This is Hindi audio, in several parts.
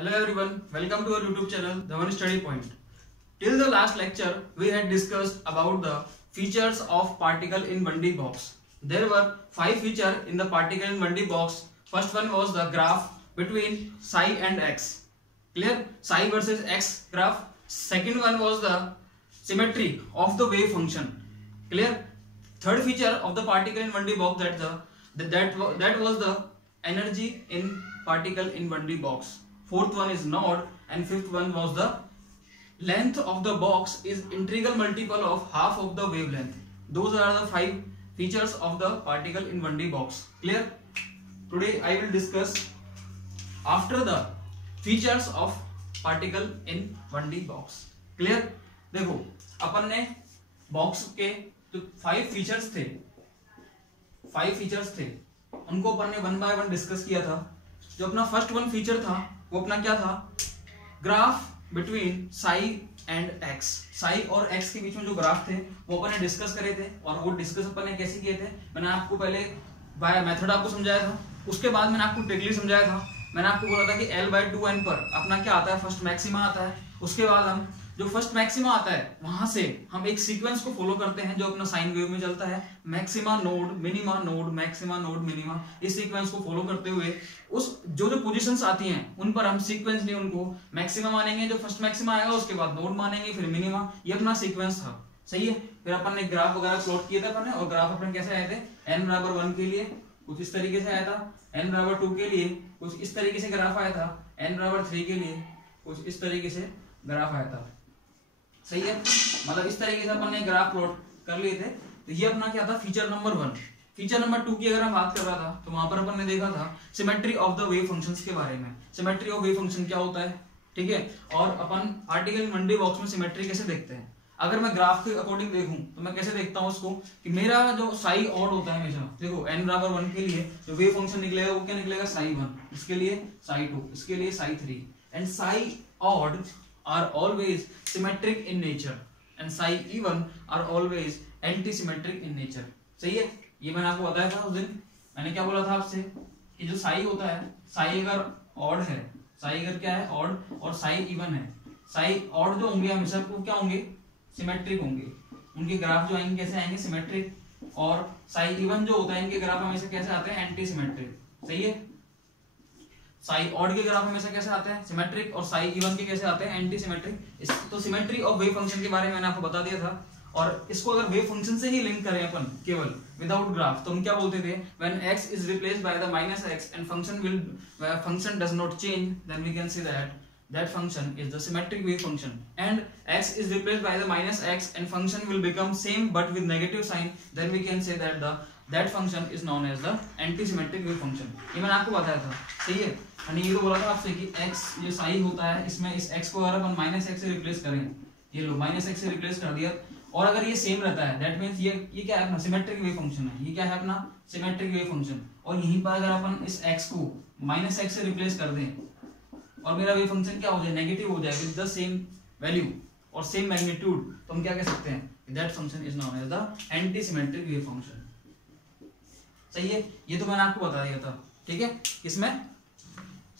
Hello everyone, welcome to our YouTube channel, The One Study Point. Till the last lecture, we had discussed about the features of particle in 1D box. There were 5 features in the particle in 1D box. First one was the graph between psi and x. Clear? Psi versus x graph. Second one was the symmetry of the wave function. Clear? Third feature of the particle in 1D box that was the energy in particle in 1D box. Fourth one is node, and fifth one was the length of the box is integral multiple of half of the wavelength. Those are the 5 features of the particle in 1D box. Clear? Today I will discuss after the features of particle in 1D box. Clear? देखो अपन ने बॉक्स के तो 5 फीचर्स थे, उनको अपन ने 1 बाय 1 डिस्कस किया था. जो अपना फर्स्ट वन फीचर था वो अपना क्या था? Graph between Sai and x. Sai और एक्स के बीच में जो ग्राफ थे वो अपन ने डिस्कस करे थे. और वो डिस्कस अपन ने कैसे किए थे? मैंने आपको पहले बाय मेथड आपको समझाया था, उसके बाद मैंने आपको ट्रिकली समझाया था. मैंने आपको बोला था कि L/2n पर अपना क्या आता है? फर्स्ट मैक्सिमा आता है. उसके बाद हम जो फर्स्ट मैक्सिमा आता है वहां से हम एक सीक्वेंस को फॉलो करते हैं जो अपना साइन वेव में चलता है. Maxima node minima node maxima node minima, इस सीक्वेंस को फॉलो करते हुए उस जो पोजीशंस आती हैं उन पर हम सीक्वेंस नहीं उनको मैक्सिमा मानेंगे. जो फर्स्ट मैक्सिमा आएगा उसके बाद नोड मानेंगे, फिर मिनिमा. ये अपना सीक्वेंस था. सही है. फिर अपन ने ग्राफ वगैरह प्लॉट किए थे अपन ने, और ग्राफ अपने कैसे आए थे? n=1 के लिए कुछ इस तरीके से आया था, n=2 के लिए कुछ इस तरीके से ग्राफ आया था, n=3 के लिए कुछ इस तरीके से ग्राफ आया था. सही है. मतलब इस तरीके से अपन ने ग्राफ प्लॉट कर लिए थे. तो ये अपना क्या था? Feature number 1. फीचर नंबर 2 की अगर हम बात कर रहा था तो वहां पर अपन ने देखा था symmetry of the wave functions के बारे में. सिमेट्री ऑफ वेव फंक्शन क्या होता है? ठीक है. और अपन पार्टिकल इन 1D बॉक्स में सिमेट्री कैसे देखते हैं? अगर मैं ग्राफ के अकॉर्डिंग देखूं तो मैं कैसे देखता हूं उसको कि मेरा जो साई ऑड होता है हमेशा. देखो n=1 के लिए जो वेव फंक्शन निकलेगा वो क्या निकलेगा? साई1. इसके लिए साई2, इसके लिए साई3. And psi odd are always symmetric in nature and psi even are always anti-symmetric in nature. सही है. ये मैंने आपको बताया था उस दिन. मैंने क्या बोला था आपसे कि जो साई होता है, साई अगर ऑड है, साई अगर क्या है? ऑड, और साई इवन है. साई ऑड जो होंगे हमेशा वो क्या होंगे? सिमेट्रिक होंगे. उनके ग्राफ जो आएंगे कैसे आएंगे? सिमेट्रिक. और साई इवन जो होता है इनके ग्राफ हमेशा कैसे आते हैं? Anti symmetric. सही है. साई ऑड के ग्राफ हमेशा कैसे आते हैं? सिमेट्रिक. और साई इवन के कैसे आते हैं? Anti symmetric. तो सिमेट्री ऑफ वेव फंक्शन के बारे में मैंने आपको बता दिया था. और इसको अगर वेव फंक्शन से ही लिंक करें अपन केवल विदाउट ग्राफ तो हम क्या बोलते थे? When x is replaced by the -x and function does not change, then we can say that function is the symmetric wave function. And x is replaced by the -x and function will become same but with negative sign, then we can say that function is known as the anti-symmetric wave function. ये मैंने आपको बताया था. सही है. मैंने ये तो बोला था आपसे कि x ये साई होता है, इसमें इस x को अगर अपन -x से रिप्लेस करें, ये लो -x से रिप्लेस कर दिया, और अगर ये सेम रहता है दैट मींस ये क्या है? अपना सिमेट्रिक वेव फंक्शन है. ये क्या है? अपना सिमेट्रिक वेव फंक्शन. और यहीं पर अगर अपन इस x को -x से रिप्लेस कर दें और मेरा वेव फंक्शन क्या हो जाए? नेगेटिव हो जाए विद द सेम वैल्यू और सेम मैग्नीट्यूड, तो हम क्या कह सकते हैं? That function is known as the anti symmetric wave function. सही है. ये तो मैंने आपको बता दिया था. ठीक है. इसमें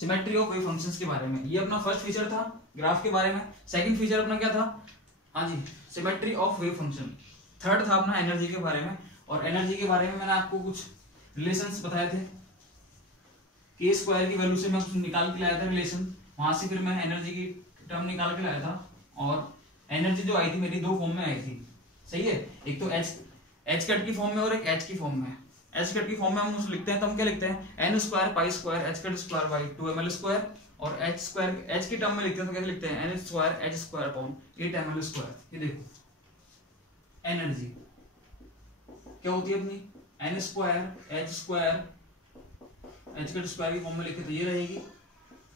सिमेट्री ऑफ वेव फंक्शंस के बारे में ये अपना फर्स्ट फीचर था ग्राफ के बारे में. सेकंड फीचर अपना क्या था? हाँ जी, symmetry of wave function. Third था अपना एनर्जी के बारे में. और एनर्जी के बारे में मैंने आपको कुछ रिलेशंस बताए थे. k² की वैल्यू से मैं कुछ निकाल के लाया था रिलेशन, वहां से फिर मैं एनर्जी की टर्म निकाल के लाया था. और एनर्जी जो आई थी मेरी 2 फॉर्म में आई थी. सही है. एक तो एच कट की फॉर्म में और एक एच की फॉर्म में. एच कट की फॉर्म में हम उसे लिखते हैं तो हम क्या लिखते हैं? n² π² h cut square by 2ml². और h की टर्म में लिखते हैं तो कैसे लिखते हैं? n² h² upon 8ml². ये देखो एनर्जी क्या होती है अपनी? n² h² h cut square की फॉर्म में लिखे तो ये रहेगी.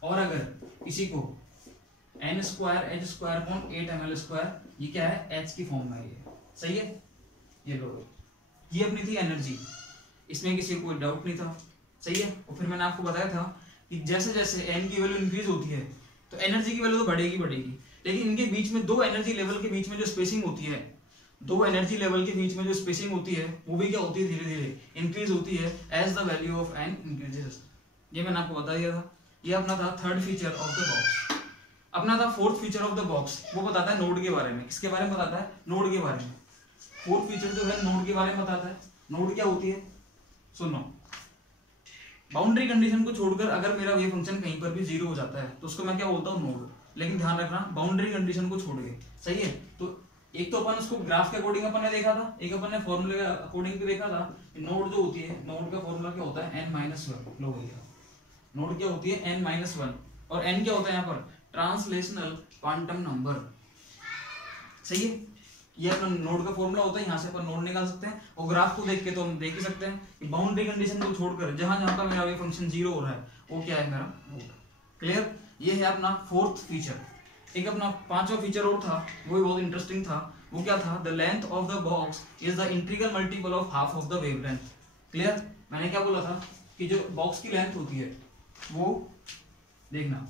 और अगर इसी को n² h² अपॉन 8ml², ये क्या है? h की फॉर्म में है ये. सही है. ये लो, ये अपनी थी एनर्जी. इसमें किसी को कोई डाउट नहीं था. सही है. और फिर मैंने आपको बताया था कि जैसे जैसे n की वैल्यू इंक्रीज होती है तो एनर्जी की वैल्यू तो बढ़ेगी, लेकिन इनके बीच में 2 एनर्जी लेवल के बीच में जो स्पेसिंग होती है, 2 एनर्जी लेवल के बीच में जो स्पेसिंग होती है वो भी क्या होती है? धीरे धीरे इंक्रीज होती है as the value of n increases. ये मैंने आपको बता दिया था. ये अपना था third feature of the box. अपना था fourth feature of the box, वो बताता है नोड के बारे में। किसके बारे में बताता है? नोड के बारे में। फोर्थ फीचर जो है नोड के बारे में बताता है। नोड क्या होती है? सुनो, बाउंड्री कंडीशन को छोड़कर अगर मेरा वेव फंक्शन कहीं पर भी जीरो हो जाता है तो उसको मैं क्या बोलता हूँ? नोड। लेकिन ध्यान रखना, बाउंड्री कंडीशन को छोड़ के, सही है। तो एक तो अपन उसको ग्राफ के अकॉर्डिंग अपन ने देखा था, एक अपन ने फॉर्मूले के अकॉर्डिंग भी देखा था। नोड जो होती है, नोड का फॉर्मूला क्या होता है? n-1। लो भैया, नोड क्या होती है? n-1। और n क्या होता है यहाँ पर? ट्रांसलेशनल क्वांटम नंबर, सही है। ये अपना नोड का फॉर्मूला होता है, यहाँ से अपन नोड निकाल सकते हैं। और ग्राफ को देख के तो हम देख ही सकते हैं कि बाउंड्री कंडीशन को छोड़कर जहां जहां पर मेरा वेव फंक्शन जीरो हो रहा है वो क्या है? मेरा नोड। क्लियर? ये है अपना फोर्थ फीचर। एक अपना पांचवा फीचर और था, वो भी बहुत इंटरेस्टिंग था। वो क्या था? The length of the box is the integral multiple of half of the wavelength. Clear? मैंने क्या बोला था कि जो बॉक्स की लेंथ होती है वो देखना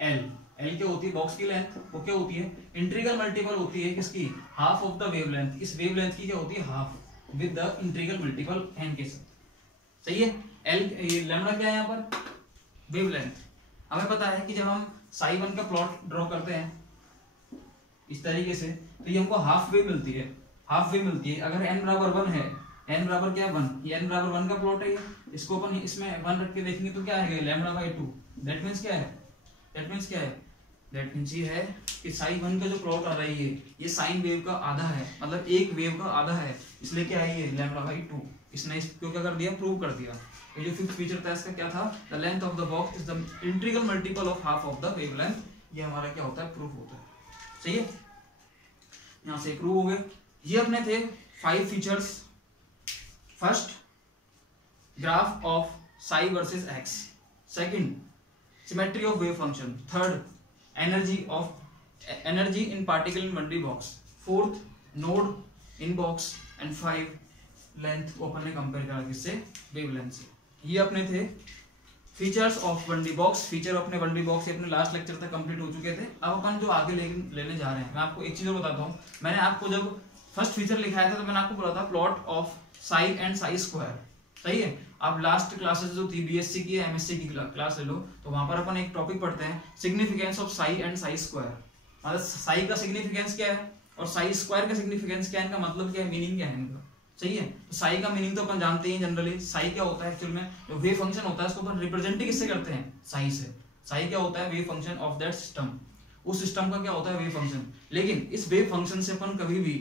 L क्या होती है? बॉक्स की लेंथ वो क्या होती है? इंटीग्रल मल्टीपल होती है किसकी? Half of the wavelength. इस वेवलेंथ की क्या होती है? Half with the integral multiple n के साथ, सही है। L लैम्डा क्या है यहाँ पर? वेवलेंथ। हमें पता है कि जब हम साई1 का प्लॉट ड्रॉ करते हैं इस तरीके से तो ये हमको हाफ वेव मिलती है। हाफ वेव मिलती है अगर n बराबर 1 है। n बराबर क्या है? 1। ये n बराबर 1 का प्लॉट है। इसको अपन इसमें 1 रख के देखेंगे तो क्या है? λ/2। दैट मींस क्या है? दैट मींस ये है कि साई1 का जो प्लॉट आ रहा है ये साइन वेव का आधा है, मतलब एक वेव का आधा है, इसलिए क्या है? ये λ/2। इसने इसको क्या कर दिया? प्रूव कर दिया। ये जो फिफ्थ फीचर था इसका क्या था? The length of the box is the integral multiple of half of the wavelength. ये हमारा क्या होता है? प्रूफ होता है, सही है। यहां से प्रूव हो गए। ये अपने थे 5 features. First, graph of Sai versus x. Second, symmetry of wave function. Third, energy in particle in 1D box. Fourth, node in box. And 5, length को अपन ने कंपेयर करा किससे? वेवलेंथ से। ये अपने थे features of 1D box. Feature अपने 1D बॉक्स अपने लास्ट लेक्चर तक कंप्लीट हो चुके थे। अब अपन जो आगे लेने जा रहे हैं, मैं आपको एक चीज और बताता हूँ। मैंने आपको जब फर्स्ट फीचर लिखाया था तो मैंने आपको बोला था plot of Sai and Sai square, सही है। आप लास्ट क्लासेस जो थी बीएससी की या एमएससी की क्लास ले लो तो वहां पर अपन एक टॉपिक पढ़ते हैं, significance of Sai and Sai square. मतलब साई का सिग्निफिकेंस क्या है और साई स्क्वायर का सिग्निफिकेंस क्या है, इनका मतलब क्या है, मीनिंग क्या है इनका, सही है। तो साई का मीनिंग तो अपन जानते ही जनरली। साई क्या होता है एक्चुअल में? जो वेव फंक्शन होता है उसको अपन रिप्रेजेंट किससे करते हैं? साई से। साई क्या होता है? Wave function of that system. उस सिस्टम का क्या होता है? Wave function. लेकिन इस वेव फंक्शन से अपन कभी भी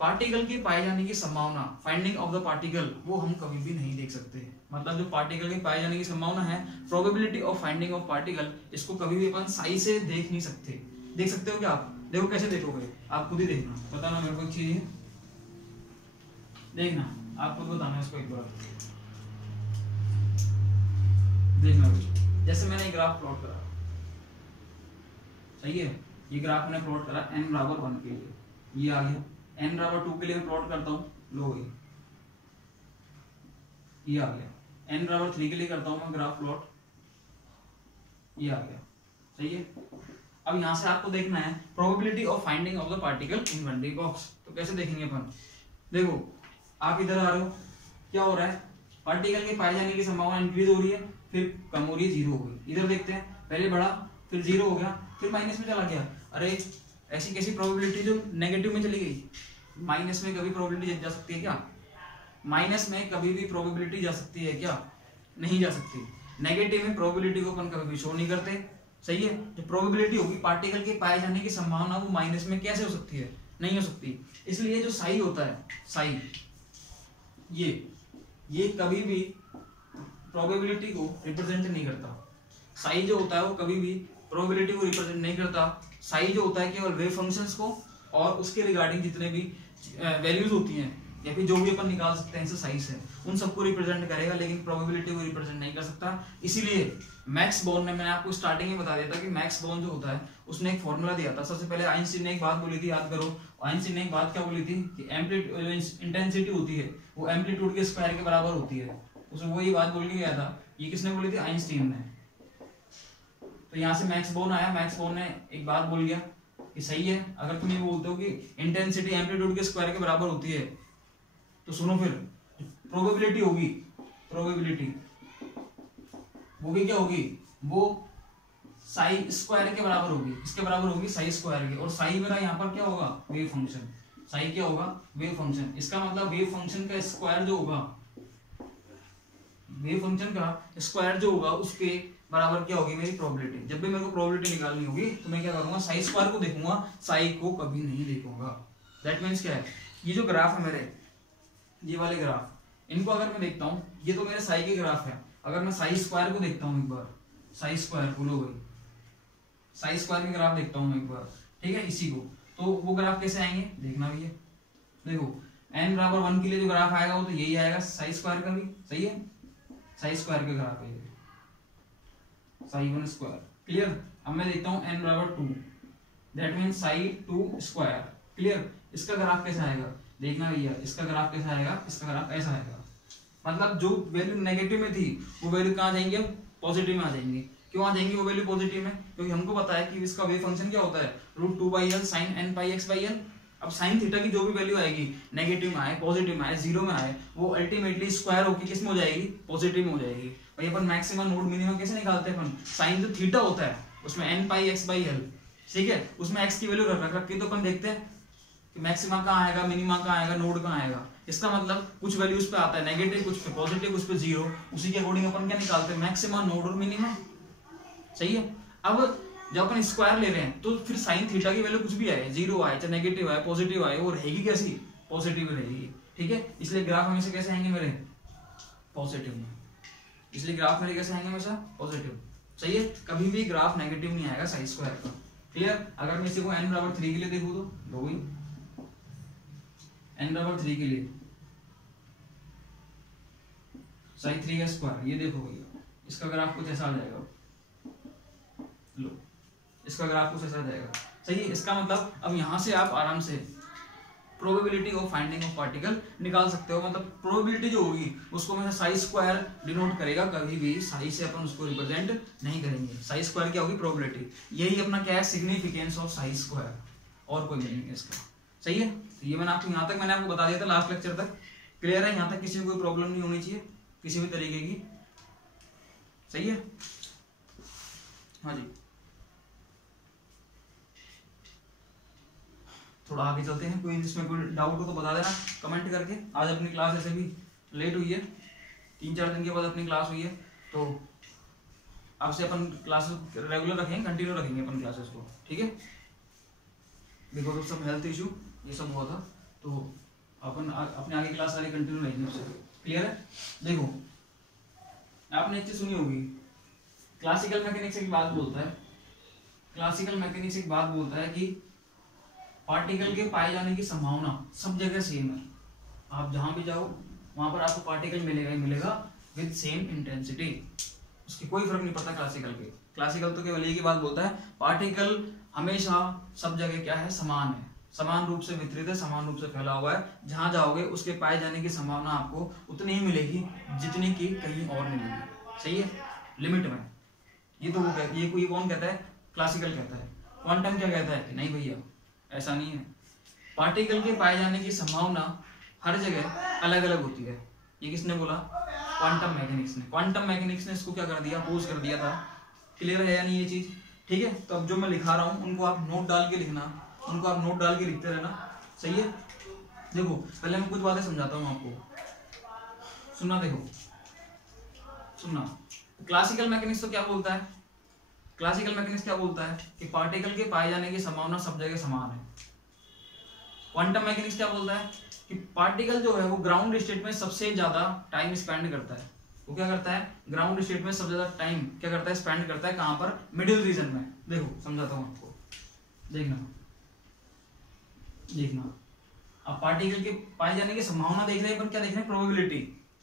पार्टिकल के पाए जाने की संभावना, फाइंडिंग ऑफ द पार्टिकल, वो हम कभी भी नहीं देख सकते। मतलब जो पार्टिकल के पाए जाने की संभावना है, probability of finding of particle, इसको कभी भी अपन साई से देख नहीं सकते। देख सकते हो क्या आप? देखो कैसे देखोगे, आप खुद ही देखना, बताना मेरे को एक चीज, देखना आप खुद बताना इसको एक बार। देखना जैसे मैंने एक ग्राफ प्लॉट करा, सही है। ये ग्राफ मैंने प्लॉट करा n=1 के लिए, ये आ गया। n=2 के लिए मैं प्लॉट करता हूँ, लो ये आ गया। n=3 के लिए करता हूँ मैं ग्राफ प्लॉट, ये आ गया, सही है। अब यहां से आपको देखना है probability of finding of the particle in 1D box. तो कैसे देखेंगे अपन? देखो आप इधर आ रहे हो, क्या हो रहा है? पार्टिकल के पाए जाने की संभावना इंक्रीज हो रही है, फिर कम हो रही है, 0 हो गई। इधर देखते हैं, पहले बढ़ा, फिर 0 हो गया, फिर माइनस में चला गया। अरे ऐसी कैसी प्रोबेबिलिटी जो नेगेटिव में चली गई? माइनस में कभी प्रोबेबिलिटी जा सकती है क्या? माइनस में कभी भी प्रोबेबिलिटी जा सकती है क्या? नहीं जा सकती। नेगेटिव में प्रोबेबिलिटी को अपन कभी भी शो नहीं करते, सही है। जो प्रोबेबिलिटी होगी पार्टिकल के पाए जाने की संभावना, वो माइनस में कैसे हो सकती है? नहीं हो सकती। इसलिए जो साई होता है, साई ये कभी भी प्रोबेबिलिटी को रिप्रेजेंट नहीं करता। साई जो होता है वो कभी भी प्रोबेबिलिटी को रिप्रेजेंट नहीं करता। साई जो होता है केवल वेव फंक्शंस को और उसके रिगार्डिंग जितने भी वैल्यूज होती हैं या फिर जो भी अपन निकाल सकते हैं साई से, उन सबको रिप्रेजेंट करेगा, लेकिन प्रोबेबिलिटी को रिप्रेजेंट नहीं कर सकता। इसीलिए मैक्स बोर्न ने, मैंने आपको स्टार्टिंग में बता दिया था कि मैक्स बोर्न जो होता है उसने एक फॉर्मूला दिया था। सबसे पहले आइंस्टीन ने एक बात बोली थी, याद करो। आइंस्टीन ने एक बात क्या बोली थी कि इंटेंसिटी होती है वो एम्पलीट्यूड के स्क्वायर के बराबर होती है। उसमें वही बात बोल के गया था। ये किसने बोली थी? आइंस्टीन ने। तो यहाँ से मैक्स बोर्न आया, मैक्स बोर्न ने एक बात बोल गया कि सही है, अगर तुम ये बोलते हो कि इंटेंसिटी एम्पलीट्यूड के स्क्वायर के बराबर होती है तो सुनो, फिर प्रोबेबिलिटी होगी, प्रोबेबिलिटी वो भी क्या होगी? वो साई स्क्वायर के बराबर होगी, इसके बराबर होगी साई स्क्वायर के, और साई मेरा यहाँ पर क्या होगा, वेव फंक्शन। साई क्या होगा, वेव फंक्शन। इसका मतलब वेव फंक्शन का स्क्वायर जो होगा, वेव फंक्शन का स्क्वायर जो होगा उसके बराबर क्या होगी मेरी प्रोबेबिलिटी। जब भी मेरे को प्रोबेबिलिटी निकालनी होगी तो मैं क्या करूंगा, साई स्क्वायर को देखूंगा, साई को कभी नहीं देखूंगा। दैट मीन्स क्या है, ये जो ग्राफ है मेरे, ये वाले ग्राफ, इनको अगर मैं देखता हूँ, ये तो मेरे साई के ग्राफ है, अगर मैं साई स्क्वायर को देखता हूँ एक बार, साई स्क्वायर बोलो भाई, साई स्क्वायर के ग्राफ देखता हूँ एक बार, ठीक है, इसी को, तो वो ग्राफ कैसे आएंगे देखना भैया। देखो n बराबर 1 के लिए जो ग्राफ आएगा वो तो यही आएगा, साई स्क्वायर का भी, सही है, साई स्क्वायर का ग्राफ है ये, साई 1 स्क्वायर, क्लियर। अब मैं देखता हूँ n बराबर 2, that means Sai 2 square, clear. इसका ग्राफ कैसा आएगा देखना भैया, इसका ग्राफ कैसा आएगा, इसका ग्राफ ऐसा आएगा, मतलब जो वैल्यू नेगेटिव में थी वो वैल्यू कहाँ जाएंगे, अब पॉजिटिव में आ जाएंगे। क्यों आ जाएंगी वो वैल्यू पॉजिटिव में, क्योंकि हमको पता है कि इसका वेव फंक्शन क्या होता है, √2/l sin n pi x by l। अब साइन थीटा की जो भी वैल्यू आएगी, नेगेटिव में आए, पॉजिटिव में आए, जीरो में आए, वो अल्टीमेटली स्क्वायर होकर किस में हो जाएगी, पॉजिटिव में हो जाएगी। भाई अपन मैक्सिमम नोड मिनिमम कैसे निकालते हैं, अपन साइन जो थीटा होता है उसमें n pi x by l, ठीक है, उसमें x की वैल्यू रख के तो अपन देखते हैं कि मैक्सिमा कहाँ आएगा, मिनिमा कहाँ आएगा, नोड कहाँ आएगा। इसका मतलब कुछ वैल्यू उस पे आता है नेगेटिव, कुछ पे पॉजिटिव, कुछ पे जीरो, उसी के अकॉर्डिंग अपन क्या निकालते हैं, मैक्सिमा, नोड और मिनिमा, सही है। अब जब अपन स्क्वायर ले रहे हैं तो फिर साइन थीटा की वैल्यू कुछ भी आए, जीरो आए, चाहे नेगेटिव आए, पॉजिटिव आए, वो रहेगी कैसी, पॉजिटिव रहेगी, ठीक है। इसलिए ग्राफ हमेशा कैसे आएंगे मेरे, पॉजिटिव में, इसलिए ग्राफ मेरे कैसे आएंगे हमेशा पॉजिटिव, सही है। कभी भी ग्राफ नेगेटिव नहीं आएगा साइन स्क्वायर का, क्लियर। अगर मैं इसी को n बराबर 3 के लिए देखूं तो दो ही, n बराबर 3 के लिए साइन 3 का स्क्वायर, ये देखो भैया, इसका ग्राफ कुछ ऐसा आ जाएगा, लो इसका ग्राफ कुछ ऐसा आ जाएगा, सही है। इसका मतलब अब यहां से आप आराम से probability of finding of particle निकाल सकते हो। मतलब प्रोबेबिलिटी जो होगी उसको हमेशा साई स्क्वायर डिनोट करेगा, कभी भी साई से अपन उसको रिप्रेजेंट नहीं करेंगे। साई स्क्वायर क्या होगी, प्रोबेबिलिटी, यही अपना क्या है, सिग्निफिकेंस ऑफ साई स्क्वायर, और कोई मीनिंग है इसका, सही है। तो ये मैंने आपको यहाँ तक मैंने आपको बता दिया था लास्ट लेक्चर तक, क्लियर है। यहाँ तक किसी को कोई प्रॉब्लम नहीं होनी चाहिए किसी भी तरीके की, सही है। हाँ जी, थोड़ा आगे चलते हैं, कोई इसमें कोई डाउट हो तो बता देना कमेंट करके। आज अपनी क्लास ऐसे भी लेट हुई है, 3-4 दिन के बाद अपनी क्लास हुई है, तो आपसे अपन क्लासेस रेगुलर रखेंगे, कंटिन्यू रखेंगे अपन क्लासेस को, ठीक है। Because of some health issue ये सब हुआ था, तो अपन अपने आगे क्लास सारी कंटिन्यू रहेंगे उससे, क्लियर है। देखो आपने एक चीज सुनी होगी, क्लासिकल मैकेनिक्स एक बात बोलता है, क्लासिकल मैकेनिक्स एक बात बोलता है कि पार्टिकल के पाए जाने की संभावना सब जगह सेम है। आप जहां भी जाओ वहां पर आपको पार्टिकल मिलेगा ही मिलेगा विद सेम इंटेंसिटी, उसकी कोई फर्क नहीं पड़ता क्लासिकल के। क्लासिकल तो केवल एक ही बात बोलता है, पार्टिकल हमेशा सब जगह क्या है, समान है, समान रूप से वितरित है, समान रूप से फैला हुआ है। जहां जाओगे उसके पाए जाने की संभावना आपको उतनी ही मिलेगी जितनी की कहीं और मिलेगी, सही है, लिमिट में। ये तो वो ये कौन कहता है, क्लासिकल कहता है। क्वांटम क्या कहता है कि नहीं भैया ऐसा नहीं है, पार्टिकल के पाए जाने की संभावना हर जगह अलग अलग होती है। ये किसने बोला, क्वांटम मैकेनिक्स ने। क्वांटम मैकेनिक्स ने इसको क्या कर दिया, अपोज कर दिया था। क्लियर है या नहीं ये चीज, ठीक है। तो अब जो मैं लिखा रहा हूँ उनको आप नोट डाल के लिखना, उनको आप नोट डाल के लिखते रहना, सही है। देखो पहले मैं कुछ बातें समझाता हूँ आपको, सुनना, देखो सुनना। क्लासिकल मैकेनिक्स तो क्या बोलता है, क्लासिकल मैकेनिक्स क्या बोलता है कि पार्टिकल के पाए जाने की संभावना सब जगह समान है। क्वांटम मैकेनिक्स क्या बोलता है कि पार्टिकल जो है वो ग्राउंड स्टेट में सबसे ज्यादा टाइम स्पेंड करता है। वो क्या करता है, ग्राउंड स्टेट में सबसे ज्यादा टाइम क्या करता है, स्पेंड करता है, कहां पर, मिडिल रीजन में। देखो समझाता हूं आपको, देखना देखना। अब पार्टिकल के पाए जाने की संभावना देख रहे हैं, अपन क्या देख रहे हैं, प्रोबेबिलिटी।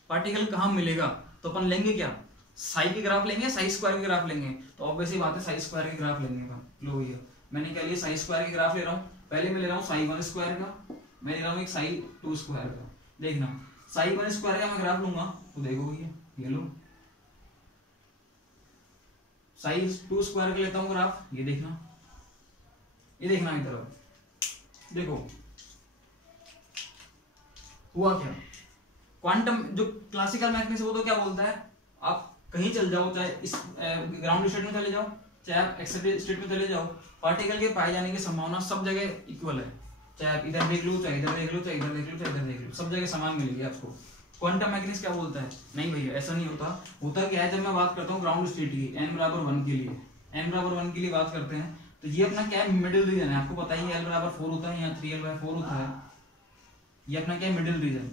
पार्टिकल कहां मिलेगा, तो अपन लेंगे क्या, साई के ग्राफ लेंगे, साई स्क्वायर के ग्राफ लेंगे। तो ऑब्वियस ही बात है साई स्क्वायर के ग्राफ लेंगे अपन। लो भैया मैंने क्या लिया, साई स्क्वायर के ग्राफ ले रहा हूँ। पहले मैं ले रहा हूँ साई 1 स्क्वायर का, मैं ले रहा हूँ एक साई 2 स्क्वायर का। देखना साई 1 स्क्वायर का मैं ग्राफ लूंगा तो देखो भैया ये लो, साई 2 स्क्वायर का लेता हूँ ग्राफ, ये देखना, ये देखना इधर देखो हुआ क्या। क्वांटम जो क्लासिकल मैकेनिक्स वो तो क्या बोलता है, आप कहीं चल जाओ, चाहे इस ग्राउंड स्टेट में चले जाओ, चाहे आप एक्साइटेड स्टेट में चले जाओ, पार्टिकल के पाए जाने की संभावना सब जगह इक्वल है। चाहे आप इधर देख लो, चाहे इधर देख लो, चाहे इधर देख लो, चाहे इधर देख लो, सब जगह समान मिलेगी आपको। क्वांटम मैकेनिक्स क्या बोलता है? नहीं भैया ऐसा नहीं होता। होता क्या है, जब मैं बात करता हूँ ग्राउंड स्टेट की n=1 के लिए, n=1 के लिए बात करते हैं, तो ये अपना क्या है, मिडिल रीजन है। आपको पता ही है l=4 होता है, यहाँ 3l/4 होता है। ये अपना क्या है, मिडिल रीजन।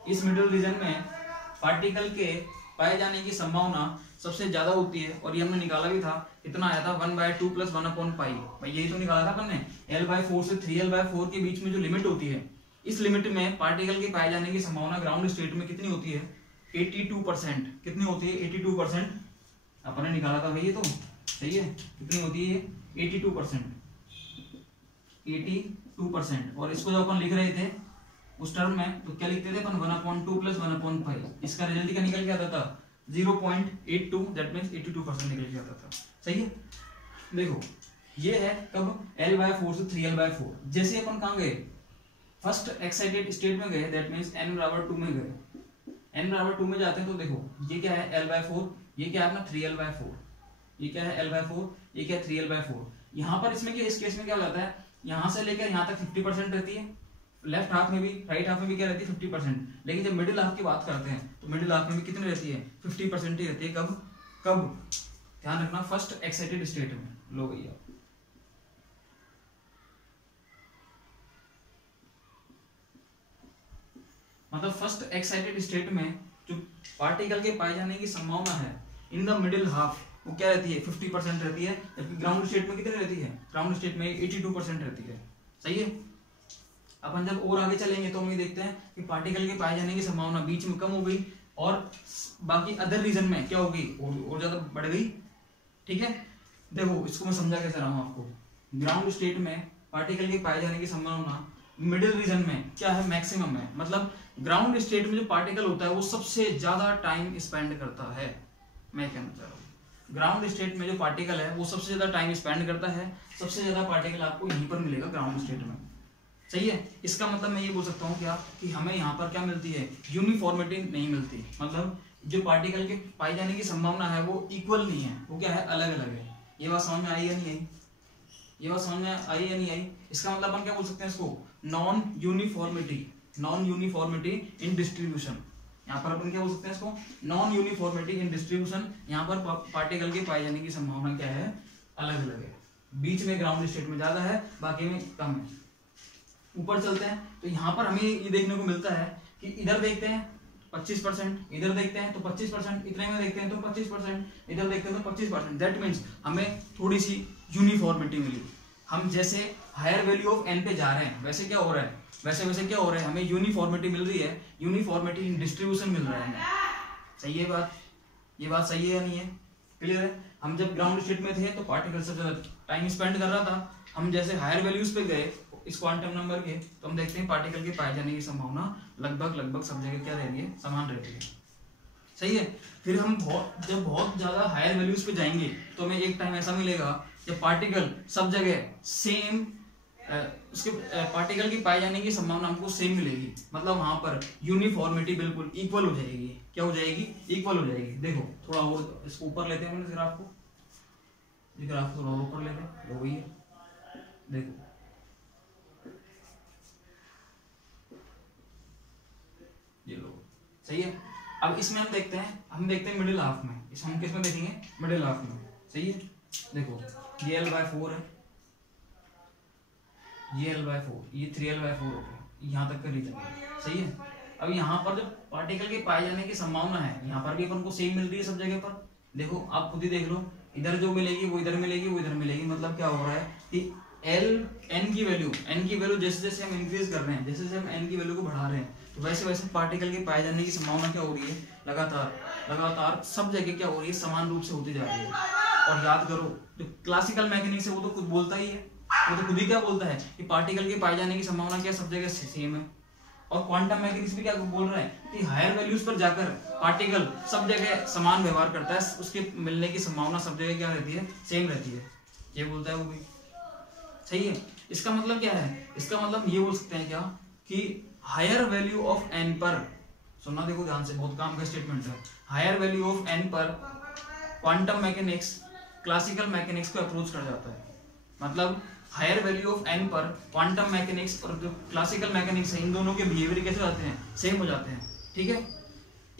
इस मिडिल रीजन में पार्टिकल के पाए जाने की संभावना सबसे ज्यादा होती है, और ये हमने निकाला भी था, इतना आया था 1/2 + 1/π। भाई यही तो निकाला था अपन ने। l/4 से 3l/4 के बीच में जो लिमिट होती है, इस लिमिट में पार्टिकल के पाए जाने की संभावना ग्राउंड स्टेट में कितनी होती है? 82%। कितनी होती है? 82%। अपन ने निकाला था भाई, ये तो सही है। कितनी होती है? 82%। 82%। और इसको जो अपन लिख रहे थे उस टर्म में, तो क्या लिखते थे अपन? 1/2 + 1/π। इसका रिजल्ट क्या निकल के आता था? 0.82, दैट मींस 82% निकल के आता था। सही है। देखो ये है कब? l/4 से 3l/4। जैसे अपन कहाँ गए? फर्स्ट एक्साइटेड स्टेट में गए, दैट मींस n=2 में गए। n=2 में जाते हैं तो देखो ये क्या है? l/4। ये क्या है अपना? 3l/4। ये क्या है? l/4। ये क्या है? 3l/4। यहाँ पर इसमें क्या, इस केस में क्या हो जाता है, यहाँ से लेकर यहाँ तक 50% रहती है, लेफ्ट हाफ में भी, राइट हाफ में भी क्या रहती है? 50%। लेकिन जब मिडिल हाफ की बात करते हैं तो मिडिल हाफ में भी कितनी रहती है? 50% ही रहती है। कब कब? ध्यान रखना, फर्स्ट एक्साइटेड स्टेट में। लो भैया, मतलब फर्स्ट एक्साइटेड स्टेट में जो पार्टिकल के पाए जाने की संभावना है इन द मिडिल हाफ, वो क्या रहती है? 50% रहती है। जबकि ग्राउंड स्टेट में कितनी रहती है? ग्राउंड स्टेट में 82% रहती है। सही है। अपन जब और आगे चलेंगे तो हम ये देखते हैं कि पार्टिकल के पाए जाने की संभावना बीच में कम हो गई, और बाकी अदर रीजन में क्या हो गई? और ज्यादा बढ़ गई। ठीक है। देखो इसको मैं समझा कैसे रहा हूं आपको। ग्राउंड स्टेट में पार्टिकल के पाए जाने की संभावना मिडिल रीजन में क्या है? मैक्सिमम है। मतलब ग्राउंड स्टेट में जो पार्टिकल होता है वो सबसे ज्यादा टाइम स्पेंड करता है। मैं कहना चाह रहा हूँ, ग्राउंड स्टेट में जो पार्टिकल है वो सबसे ज्यादा टाइम स्पेंड करता है। सबसे ज्यादा पार्टिकल आपको यहीं पर मिलेगा, ग्राउंड स्टेट में। सही है। इसका मतलब मैं ये बोल सकता हूँ क्या, कि हमें यहाँ पर क्या मिलती है? यूनिफॉर्मिटी नहीं मिलती। मतलब जो पार्टिकल के पाए जाने की संभावना है वो इक्वल नहीं है, वो क्या है? अलग अलग है। ये बात समझ में आई या नहीं आई? ये बात समझ में आई या नहीं आई? इसका मतलब अपन क्या बोल सकते हैं इसको? Non uniformity. Non uniformity in distribution. यहाँ पर अपन क्या बोल सकते हैं इसको? Non uniformity in distribution. यहाँ पर पार्टिकल के पाए जाने की संभावना क्या है? अलग अलग है। बीच में ग्राउंड स्टेट में ज्यादा है, बाकी में कम है। ऊपर चलते हैं तो यहाँ पर हमें ये देखने को मिलता है कि इधर देखते हैं 25%, इधर देखते हैं तो 25%, इतने में देखते हैं तो 25%, इधर देखते हैं तो 25%। दैट मीन्स हमें थोड़ी सी यूनिफॉर्मिटी मिली। हम जैसे हायर वैल्यू ऑफ n पे जा रहे हैं वैसे क्या हो रहा है? वैसे वैसे क्या हो रहा है? हमें यूनिफॉर्मिटी मिल रही है। यूनिफॉर्मिटी इन डिस्ट्रीब्यूशन मिल रहा है हमें। सही है बात? ये बात सही है या नहीं है? क्लियर है? हम जब ग्राउंड स्टेट में थे तो पार्टिकल सबसे ज्यादा टाइम स्पेंड कर रहा था। हम जैसे हायर वैल्यूज पे गए इस क्वांटम नंबर के, तो हम देखते हैं पार्टिकल के पाए जाने की संभावना लगभग सब जगह क्या रह रही है? समान रहती है। सही है। फिर हम जब बहुत ज्यादा हायर वैल्यूज पे जाएंगे तो हमें एक टाइम ऐसा मिलेगा जब पार्टिकल सब जगह सेम, उसके पार्टिकल की पाए जाने की संभावना हमको सेम मिलेगी। मतलब वहां पर यूनिफॉर्मिटी बिल्कुल इक्वल हो जाएगी। क्या हो जाएगी? इक्वल हो जाएगी। देखो थोड़ा और इसको ऊपर लेते हैं, मैंने ग्राफ को, ये ग्राफ थोड़ा और ऊपर लेते हैं। वही है, देखो ये लो। सही है। अब इसमें हम देखते हैं मिडिल हाफ में। इस हम किस में देखेंगे? मिडिल हाफ में। सही है। देखो ये l/4 है, ये l/4, ये 3l/4 हो गया, यहाँ तक का रीजन है। सही है। अब यहाँ पर जो पार्टिकल के पाए जाने की संभावना है, यहाँ पर भी अपन को सेम मिल रही है सब जगह पर। देखो आप खुद ही देख लो, इधर जो मिलेगी वो इधर मिलेगी, वो इधर मिलेगी। मतलब क्या हो रहा है कि n की वैल्यू जैसे जैसे हम इंक्रीज कर रहे हैं, जैसे जैसे हम n की वैल्यू को बढ़ा रहे हैं, तो वैसे वैसे पार्टिकल के पाए जाने की संभावना क्या हो रही है? लगातार सब जगह क्या हो रही है? समान रूप से होती जा रही है। और याद करो जो क्लासिकल मैकेनिक्स है वो तो खुद बोलता ही है, वो तो खुद ही क्या बोलता है कि पार्टिकल के पाए जाने की संभावना क्या सब जगह सेम है। और क्वांटम मैकेनिक्स भी क्या बोल रहा है कि हायर वैल्यूज पर जाकर पार्टिकल सब जगह समान व्यवहार करता है, उसके मिलने की संभावना सब जगह क्या रहती है? सेम रहती है। ये बोलता है वो भी। सही है। इसका मतलब क्या है? इसका मतलब ये बोल सकते हैं क्या कि हायर वैल्यू ऑफ n पर, सुनना देखो ध्यान से, बहुत काम का स्टेटमेंट है। हायर वैल्यू ऑफ एन पर क्वांटम मैकेनिक्स क्लासिकल मैकेनिक्स को अप्रोच कर जाता है। मतलब हायर वैल्यू ऑफ एन पर क्वांटम मैकेनिक्स और जो क्लासिकल मैकेनिक्स है इन दोनों के बिहेवियर कैसे होते हैं, सेम हो जाते हैं। ठीक है,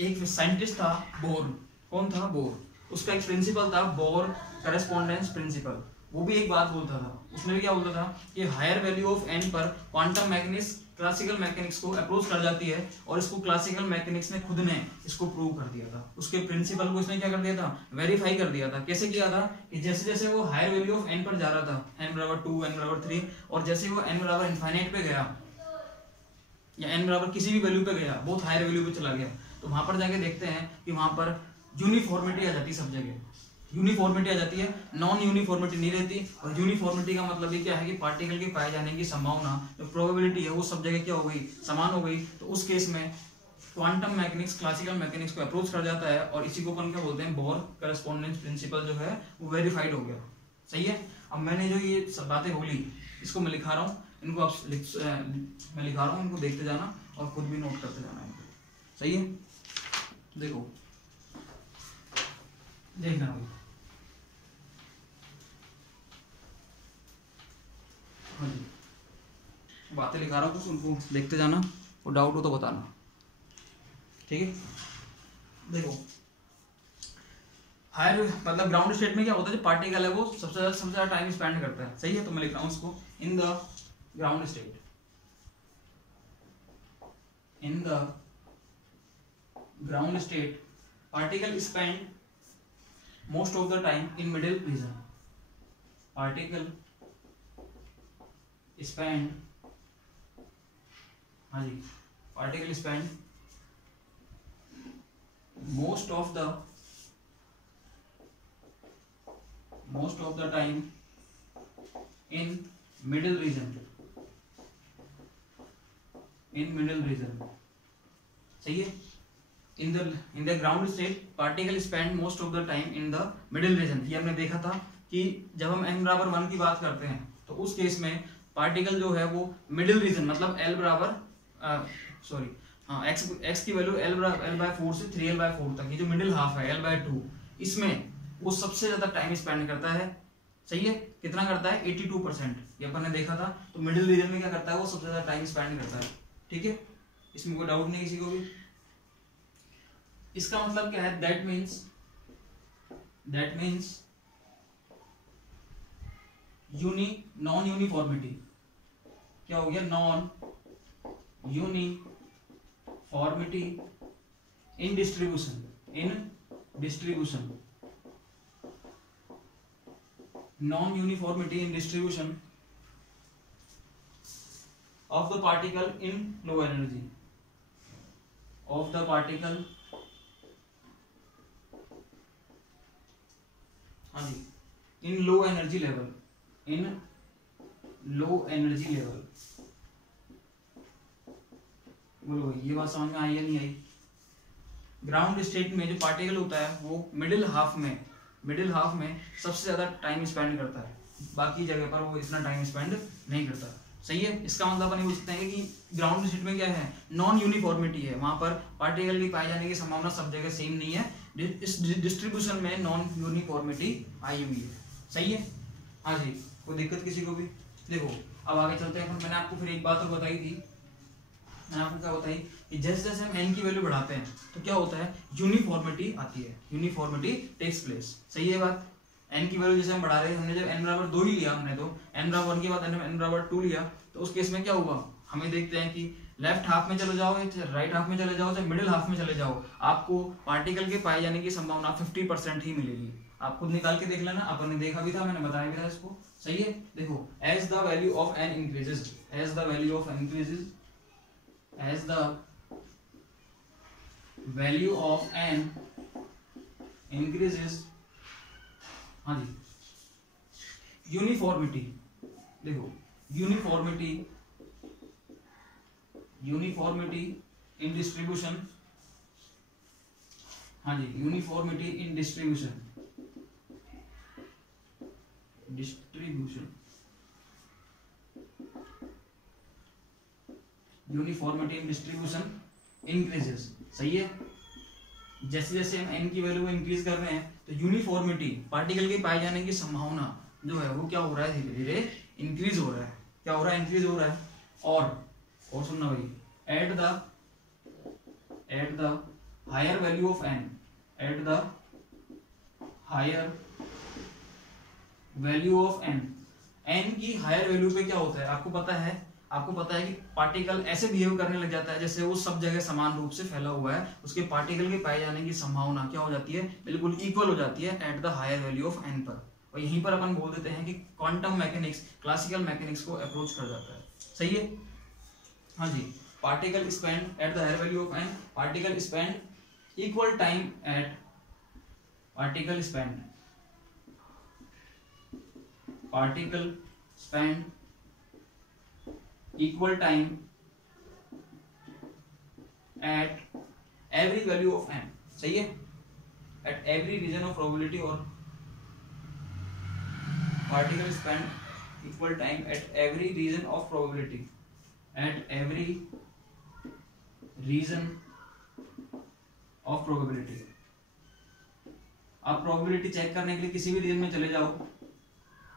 एक साइंटिस्ट था बोर, कौन था, बोर, उसका एक प्रिंसिपल था बोर करेस्पॉन्डेंस प्रिंसिपल। वो भी एक बात बोलता था, उसने भी क्या बोलता था कि हायर वैल्यू ऑफ एन पर क्वांटम मैकेनिक्स क्लासिकल मैकेनिक्स को अप्रोच कर जाती है, और इसको क्लासिकल मैकेनिक्स ने खुद ने इसको प्रूव कर दिया था। उसके प्रिंसिपल को इसने क्या कर दिया था, वेरीफाई कर दिया था। कैसे किया था कि जैसे जैसे वो हायर वैल्यू ऑफ एन पर जा रहा था, n बराबर 2, n बराबर 3, और जैसे वो n बराबर इनफाइनाइट पे गया या n बराबर किसी भी वैल्यू पे गया, बहुत हायर वैल्यू पे चला गया, तो वहां पर जाके देखते हैं कि वहां पर यूनिफॉर्मिटी आ जाती है, सब जगह यूनिफॉर्मिटी आ जाती है, नॉन यूनिफॉर्मिटी नहीं रहती। और यूनिफॉर्मिटी का मतलब ये क्या है कि पार्टिकल के पाए जाने की संभावना, जो प्रोबेबिलिटी है, वो सब जगह क्या हो गई, समान हो गई। तो उस केस में क्वांटम मैकेनिक्स क्लासिकल मैकेनिक्स को अप्रोच कर जाता है, और इसी को अपन क्या बोलते हैं, बोर करेस्पॉन्डेंस प्रिंसिपल जो है वो वेरीफाइड हो गया। सही है। अब मैंने जो ये सब बातें बोली, इसको मैं लिखा रहा हूँ, इनको आप मैं लिखा रहा हूँ, इनको देखते जाना और खुद भी नोट करते जाना इनको। सही है, देखो देखना भाई, हाँ जी, बातें लिखा रहा हूँ कुछ, उनको देखते जाना और डाउट हो तो बताना। ठीक है, देखो हायर मतलब ग्राउंड स्टेट में क्या होता है, जो पार्टिकल है वो सबसे ज्यादा टाइम स्पेंड करता है। सही है, तो मैं लिख रहा हूँ इसको, in the ground state, in the ground state particle spend most of the time in middle region, particle spend, हाँ जी, particle spend most of the time in middle region, सही है। in the ground state particle spend most of the time in the middle region। ये हमने देखा था कि जब हम n बराबर 1 की बात करते हैं तो उस केस में पार्टिकल जो है वो मिडिल रीजन, मतलब l बराबर सॉरी हाँ x की वैल्यू l/4 से 3l/4 तक, ये जो मिडिल हाफ है l/2, इसमें वो सबसे ज्यादा टाइम स्पेंड करता है। सही है, कितना करता है, 82%, ये अपन ने देखा था। तो मिडिल रीजन में क्या करता है, वो सबसे ज्यादा टाइम स्पेंड करता है। ठीक है, इसमें कोई डाउट नहीं किसी को भी। इसका मतलब क्या है, दैट मीन्स नॉन यूनिफॉर्मिटी, क्या हो गया, non uniformity in distribution, non uniformity in distribution of the particle in low energy, of the particle, हाँ जी, इन लो एनर्जी लेवल, बोलो भाई ये बात समझ में आई या नहीं आई। ग्राउंड स्टेट में जो पार्टिकल होता है वो मिडिल हाफ में सबसे ज्यादा टाइम स्पेंड करता है, बाकी जगह पर वो इतना टाइम स्पेंड नहीं करता। सही है, इसका मतलब अपन ये बोल सकते हैं कि ग्राउंड स्टेट में क्या है, नॉन यूनिफॉर्मिटी है, वहां पर पार्टिकल की पाए जाने की संभावना सब जगह सेम नहीं है, इस डिस्ट्रीब्यूशन में नॉन यूनिफॉर्मिटी आई हुई है। सही है, हाँ जी, कोई दिक्कत किसी को भी। देखो अब आगे चलते हैं। मैंने आपको फिर एक बात और बताई थी, मैंने आपको क्या बताई कि जैसे जैसे हम n की वैल्यू बढ़ाते हैं तो क्या होता है, यूनिफॉर्मिटी आती है, यूनिफॉर्मिटी टेक्स प्लेस। सही है बात, n की वैल्यू जैसे हम बढ़ा रहे हैं, हमने जब n बराबर 2 ही लिया, हमने तो n बराबर 1 के बाद n बराबर 2 लिया, तो उस केस में क्या हुआ, हमें देखते हैं कि लेफ्ट हाफ में चले जाओ, राइट हाफ में चले जाओ, चाहे मिडिल हाफ में चले जाओ, आपको पार्टिकल के पाए जाने की संभावना 50% ही मिलेगी। आप खुद निकाल के देख लेना, अपन ने देखा भी था, मैंने बताया भी था इसको। सही है, देखो as the value of n increases, as the value of n increases, हाँ जी, यूनिफॉर्मिटी, देखो यूनिफॉर्मिटी इन डिस्ट्रीब्यूशन, हाँ जी, uniformity in distribution uniformity in distribution increases. सही है, जैसे जैसे हम n की वैल्यू को इंक्रीज कर रहे हैं तो यूनिफॉर्मिटी पार्टिकल के पाए जाने की संभावना जो है वो क्या हो रहा है, धीरे धीरे इंक्रीज हो रहा है। क्या हो रहा है, इंक्रीज हो रहा है। और सुनना भाई, at the higher value of n, at the higher value of n, n की हायर वैल्यू पे क्या होता है आपको पता है कि पार्टिकल ऐसे बिहेव करने लग जाता है जैसे वो सब जगह समान रूप से फैला हुआ है, उसके पार्टिकल के पाए जाने की संभावना क्या हो जाती है, बिल्कुल इक्वल हो जाती है at the higher value of n पर। और यहीं पर अपन बोल देते हैं कि क्वांटम मैकेनिक्स क्लासिकल मैकेनिक्स को अप्रोच कर जाता है। सही है, हाँ जी। Particle spend at the higher value of n, particle spend equal time at particle spend equal time at every value of n। सही है, at every region of probability, और particle spend equal time at every region of probability, at every region of probability। आप probability चेक करने के लिए किसी भी रीजन में चले जाओ,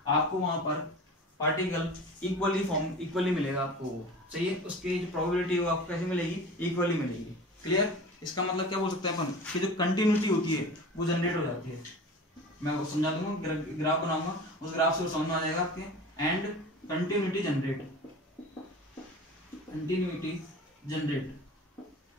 आपको वहां पर पार्टिकल इक्वली मिलेगा आपको वो। सही है, उसकी जो प्रोबेबिलिटी है आपको कैसे मिलेगी, इक्वली मिलेगी। क्लियर, इसका मतलब क्या बोल सकते हैं अपन कि जो कंटिन्यूटी होती है वो जनरेट हो जाती है। मैं वो समझा दूंगा, ग्राफ बनाऊंगा, उस ग्राफ से समझ में आ जाएगा आपके। एंड कंटिन्यूटी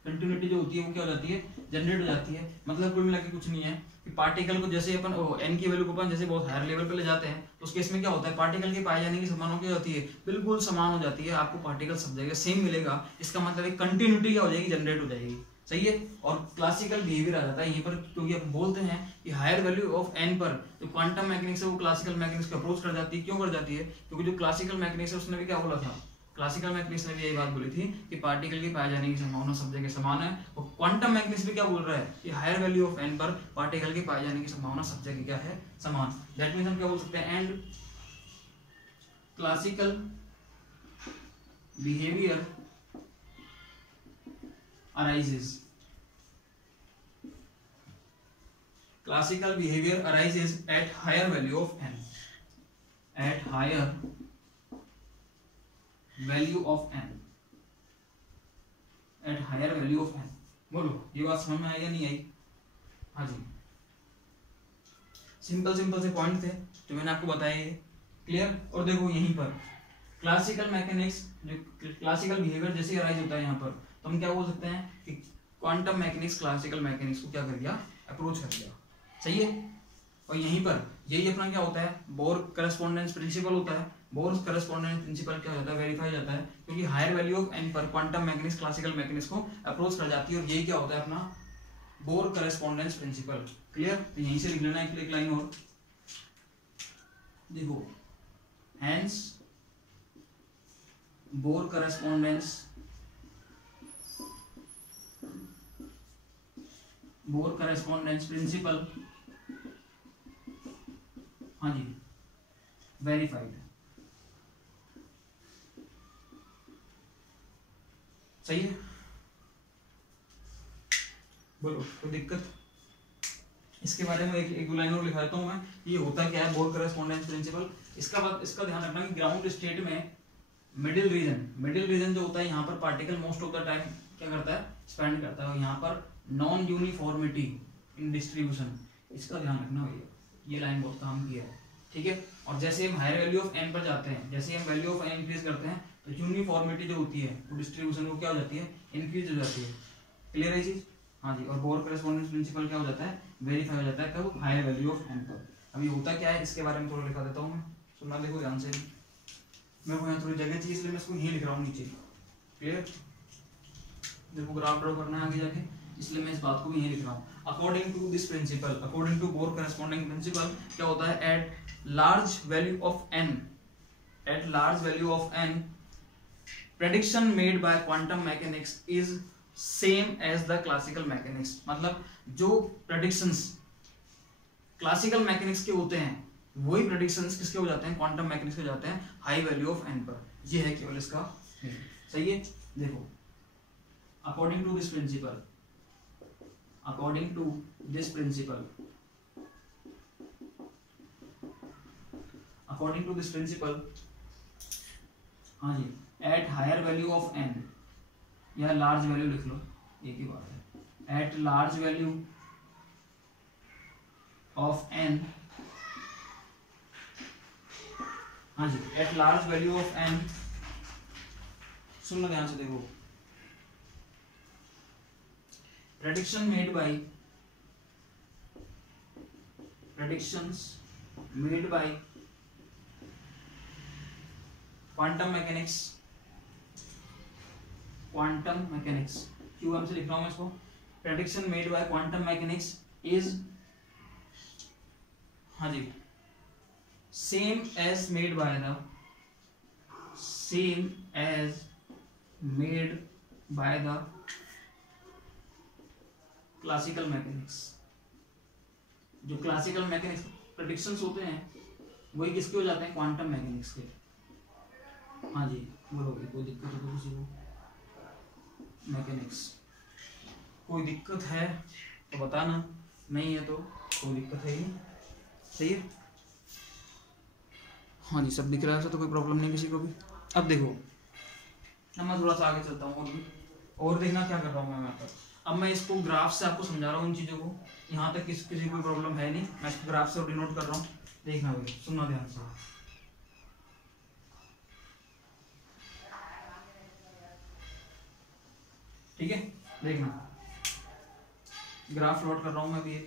कंटिन्यूटी जो होती है वो क्या हो जाती है, जनरेट हो जाती है। मतलब कुल मिला के कुछ नहीं है कि पार्टिकल को जैसे अपन n की वैल्यू को अपन जैसे बहुत हायर लेवल पे ले जाते हैं तो उस केस में क्या होता है, पार्टिकल के पाए जाने की संभावना क्या होती है, बिल्कुल समान हो जाती है। आपको पार्टिकल सब जगह सेम मिलेगा, इसका मतलब एक कंटिन्यूटी क्या हो जाएगी, जनरेट हो जाएगी। सही है, और क्लासिकल बिहेवियर आ जाता है यहीं पर, क्योंकि अपन बोलते हैं कि हायर वैल्यू ऑफ n पर जो क्वांटम मैकेनिक्स है वो क्लासिकल मैकेनिक्स को अप्रोच कर जाती है। क्यों कर जाती है, क्योंकि जो क्लासिकल मैकेनिक्स है उसने भी क्या बोला था, क्लासिकल मैकेनिक्स ने भी यही बात बोली थी कि पार्टिकल के पाए जाने की संभावना सब जगह समान है। और क्वांटम मैकेनिक्स भी क्या बोल रहा है कि हायर वैल्यू ऑफ n पर पार्टिकल के पाए जाने की संभावना सब जगह क्या है, समान। दैट मींस हम क्या बोल सकते हैं, and classical behaviour arises at higher value of n, at higher value of n, at higher value of n। बोलो ये बात समझ में आई या नहीं आई? हाँ जी, सिंपल से पॉइंट थे जो मैंने आपको बताया ये। क्लियर, और देखो यहीं पर क्लासिकल मैकेनिक्स जो क्लासिकल बिहेवियर जैसे अराइज होता है यहाँ पर, तो हम क्या बोल सकते हैं कि क्वांटम मैकेनिक्स क्लासिकल मैकेनिक्स को क्या कर दिया, अप्रोच कर दिया। सही है, और यहीं पर यही अपना क्या होता है, बोर करस्पॉन्डेंस प्रिंसिपल होता है। बोर करस्पॉन्डेंस प्रिंसिपल क्या हो जाता है, वेरीफाई जाता है, क्योंकि हायर वैल्यू ऑफ n पर क्वांटम मैकेनिक्स क्लासिकल मैकेनिक्स को अप्रोच कर जाती है। और यही क्या होता है अपना बोर करस्पॉन्डेंस प्रिंसिपल। क्लियर, तो यहीं से लिख लेना एक लाइन और देखो, हेंस बोर करस्पॉन्डेंस प्रिंसिपल, हाँ जी, वेरीफाइड। सही है, बोलो कोई दिक्कत? इसके बारे में एक लाइन और लिखा देता हूं मैं, ये होता क्या है बोर करस्पॉन्डेंस प्रिंसिपल। इसका ध्यान रखना कि ग्राउंड स्टेट में मिडिल रीजन जो होता है, यहाँ पर particle most of the time क्या करता है, स्पेंड करता है। यहाँ पर नॉन यूनिफॉर्मिटी इन डिस्ट्रीब्यूशन, इसका ध्यान रखना भैया, ये लाइन बहुत काम की है। ठीक है, और जैसे हम हायर वैल्यू ऑफ n पर जाते हैं, जैसे हम वैल्यू ऑफ n इंक्रीज करते हैं तो यूनिफॉर्मिटी जो होती है वो डिस्ट्रीब्यूशन को क्या हो जाती है, इंक्रीज हो जाती है। क्लियर है चीज? हाँ जी, और बोर करस्पॉन्डेंस प्रिंसिपल क्या हो जाता है, वेरीफाई हो जाता है कब, हायर वैल्यू ऑफ n पर। अभी होता क्या है इसके बारे में थोड़ा लिखा देता हूँ मैं, सुनना देखो ध्यान से। मेरे को यहाँ थोड़ी जगह चाहिए इसलिए मैं इसको यहीं लिख रहा हूँ नीचे। क्लियर, देखो ग्राफ ड्रॉ करना है आगे जाके, इसलिए मैं इस बात को भी यहीं लिख रहा हूँ। According to this principle, according to Bohr corresponding principle क्या होता है, at large value of n prediction made by quantum mechanics is same as the classical mechanics। मतलब जो predictions classical mechanics के होते हैं वही predictions किसके हो जाते हैं, quantum mechanics के हो जाते हैं हाई वैल्यू ऑफ n पर। ये है केवल इसका। सही है, देखो according to this principle, according to this principle, according to this principle, हाँ जी, at higher value of N, या लार्ज वैल्यू लिख लो, एक ही बात है, at large value of N, हाँ जी, at large value of N, सुनना ध्यान से देखो, predictions made by quantum mechanics, QM से लिख रहा हूं इसको, prediction made by quantum mechanics is, हाँ जी, same as made by the classical mechanics. जो क्लासिकल मैकेनिक्स प्रेडिक्शंस होते हैं वही किसके हो जाते हैं, क्वांटम मैकेनिक्स के। हाँ जी, बोलोगे कोई दिक्कत हो तो किसी को, मैकेनिक्स कोई दिक्कत है तो बताना, नहीं है तो कोई दिक्कत है ही, सही है। हाँ जी, सब दिख रहा है तो कोई प्रॉब्लम नहीं किसी को भी। अब देखो, अब मैं थोड़ा सा आगे चलता हूँ और देखना क्या कर रहा हूँ मैं यहाँ पर। अब मैं इसको ग्राफ से आपको समझा रहा हूँ इन चीज़ों को, यहाँ तक किसी कोई प्रॉब्लम है नहीं, मैं इसको ग्राफ से डिनोट कर रहा हूँ, देखना भाई, सुनना ध्यान से, ठीक है। देखना, ग्राफ प्लॉट कर रहा हूँ मैं भी,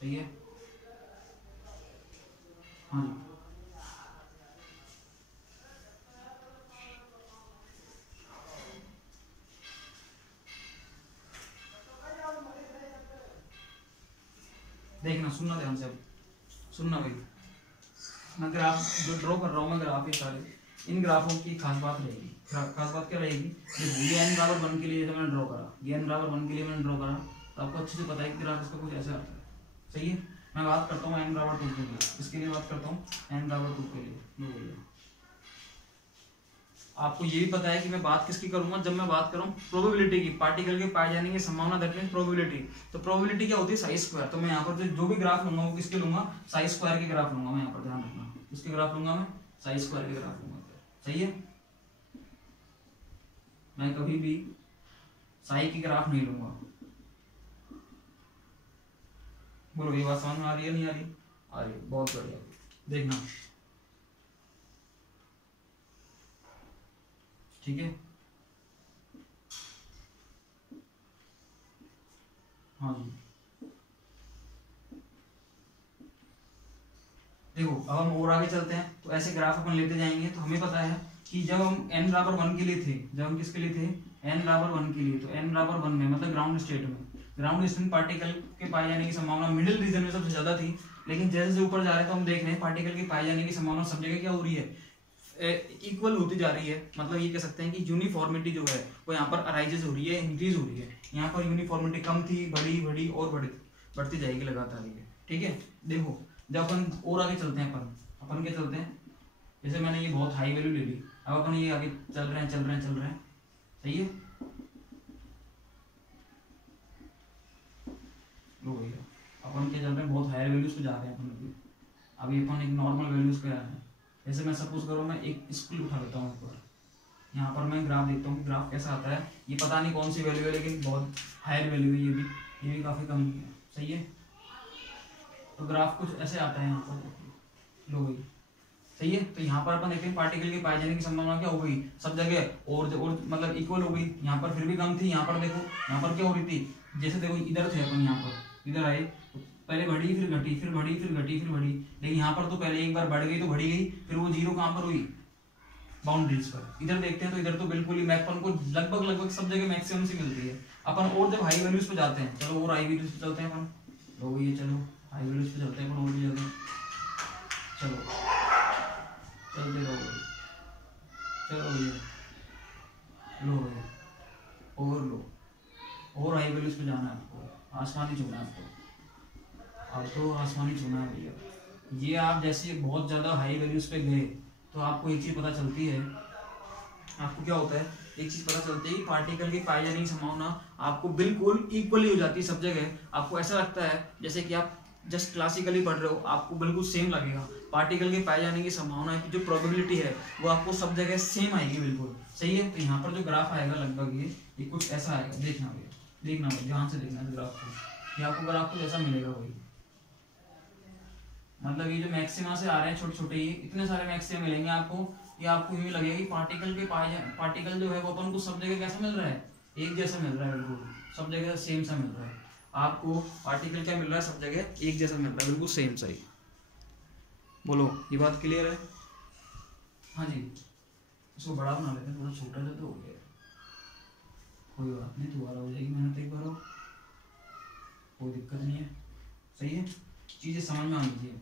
सही है। हाँ जी, देखना, सुनना ध्यान से, सुनना भाई, मैं ग्राफ जो ड्रॉ कर रहा हूँ मैं ग्राफ, ये सारे इन ग्राफों की खास बात रहेगी। खास बात क्या रहेगी, ये n बराबर 1 के लिए जैसे मैंने ड्रॉ करा, ये n बराबर 1 के लिए मैंने ड्रॉ करा, तो आपको अच्छे से पता है कि ग्राफ इसका कुछ ऐसा आता है, सही है। मैं बात करता हूँ n बराबर 2 के लिए, इसके लिए बात करता हूँ n बराबर 2 के लिए। आपको ये भी पता है कि मैं बात किसकी करूंगा, जब मैं बात करूं प्रोबेबिलिटी की, पार्टिकल के पाए जाने की संभावना, दैट मींस प्रोबेबिलिटी। तो प्रोबेबिलिटी क्या होती है, साई स्क्वायर। तो मैं यहाँ पर जो भी ग्राफ लूंगा वो किसके लूंगा, साई स्क्वायर के ग्राफ लूंगा मैं, यहाँ पर ध्यान रखना, इसके ग्राफ लूंगा मैं, साई स्क्वायर के ग्राफ लूंगा, सही है। मैं कभी भी साई की ग्राफ नहीं लूंगा। बोलो ये बात समझ में आ रही है, नहीं आ रही? आ रही, बहुत बढ़िया। देखना, ठीक है। हाँ जी, देखो अब हम और आगे चलते हैं, तो ऐसे ग्राफ अपन लेते जाएंगे। तो हमें पता है कि जब हम n बराबर 1 के लिए थे, जब हम किसके लिए थे, n बराबर 1 के लिए, तो n बराबर 1 में मतलब ग्राउंड स्टेट में पार्टिकल के पाए जाने की संभावना मिडिल रीजन में सबसे ज्यादा थी। लेकिन जैसे जैसे ऊपर जा रहे हैं तो हम देख रहे हैं पार्टिकल के पाए जाने की संभावना सब जगह क्या हो रही है, इक्वल होती जा रही है। मतलब ये कह सकते हैं कि यूनिफॉर्मिटी जो है वो यहाँ पर अराइजेज हो रही है, इंक्रीज हो रही है। यहाँ पर यूनिफॉर्मिटी कम थी, बड़ी बड़ी और बढ़ती जाएगी लगातार, ठीक है। देखो जब अपन और आगे चलते हैं, अपन क्या चलते हैं, जैसे मैंने ये बहुत हाई वैल्यू ले ली, अब अपन ये आगे चल रहे हैं, सही है। लो भैया, अपन क्या चल रहे हैं, बहुत हायर वैल्यूज पे जा रहे हैं अपन। अभी अपन एक नॉर्मल वैल्यूज पे आ रहे हैं। जैसे मैं सपोज करो मैं एक स्कूल उठा लेता हूँ ऊपर, यहाँ पर मैं ग्राफ देखता हूँ, ग्राफ कैसा आता है, ये पता नहीं कौन सी वैल्यू है, लेकिन बहुत हायर वैल्यू है, ये भी काफ़ी कम है, सही है। तो ग्राफ कुछ ऐसे आता है यहाँ पर, लो भाई, सही है। तो यहाँ पर अपन देखते हैं पार्टिकल के पाए जाने की संभावना क्या हो गई, सब जगह और मतलब इक्वल हो गई। यहाँ पर फिर भी कम थी, यहाँ पर देखो, यहाँ पर क्या हो रही थी, जैसे देखो इधर थे अपन, यहाँ पर इधर आए तो पहले बढ़ी, फिर घटी, फिर बढ़ी, फिर घटी, फिर बढ़ी। लेकिन यहाँ पर तो पहले एक बार बढ़ गई तो बढ़ी गई, फिर वो जीरो कहाँ पर हुई, बाउंड्रीज पर। इधर देखते हैं तो इधर तो बिल्कुल ही अपन को लगभग सब जगह मैक्सिमम से मिलती है। अपन और जब हाई वैल्यूज पे जाते हैं, चलो और हाई वैल्यूज पे चलते हैं अपन, तो ये चलो हाई वैल्यूज पे चलते हैं अपन, और भी जगह चलो चलते रहो, चलो भैया, लो भैया, और हाई वैल्यूज पे जाना है आपको, आसमानी छूना है आपको, अब तो आसमानी छूना है भैया। ये आप जैसे बहुत ज़्यादा हाई वैल्यूज पे गए तो आपको एक चीज पता चलती है, आपको क्या होता है, एक चीज पता चलती है कि पार्टिकल की पाई जाने की संभावना आपको बिल्कुल इक्वली हो जाती है सब जगह। आपको ऐसा लगता है जैसे कि आप जस्ट क्लासिकली पढ़ रहे हो, आपको बिल्कुल सेम लगेगा। पार्टिकल के पाए जाने की संभावना की जो प्रोबेबिलिटी है वो आपको सब जगह सेम आएगी बिल्कुल, सही है। तो यहाँ पर जो ग्राफ आएगा लगभग ये कुछ ऐसा आएगा, देखना भाई ध्यान से देखना ग्राफ को, ये आपको ग्राफ कुछ ऐसा मिलेगा भाई। मतलब ये जो मैक्सिमा से आ रहे हैं छोटे छोटे, ये इतने सारे मैक्सिमा मिलेंगे आपको, ये आपको यूँ लगेगा कि पार्टिकल जो है वो अपन को सब जगह कैसा मिल रहा है, एक जैसा मिल रहा है, बिल्कुल सब जगह सेम सा मिल रहा है। आपको पार्टिकल क्या मिल रहा है, सब जगह एक जैसा मिल रहा है, बिल्कुल सेम सही। बोलो ये बात क्लियर है? हाँ जी, इसको बड़ा बना लेते हैं, थोड़ा छोटा सा तो हो गया, कोई बात नहीं, दोबारा हो जाएगी मेहनत एक बार, कोई दिक्कत नहीं है, सही है। चीज़ें समझ में आनी चाहिए,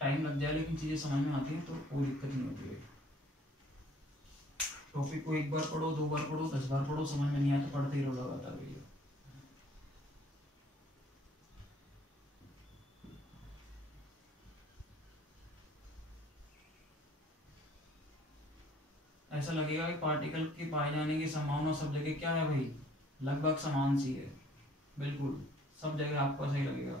टाइम लग जाए लेकिन चीज़ें समझ में आती हैं तो कोई दिक्कत नहीं होती है। टॉपिक को एक बार पढ़ो, 2 बार पढ़ो, 10 बार पढ़ो, समझ में नहीं आया तो पढ़ते ही रहो लगातार भैया। ऐसा लगेगा कि पार्टिकल के पाए जाने की संभावना सब जगह क्या है भाई, लगभग समान सी है, बिल्कुल सब जगह आपको सही लगेगा।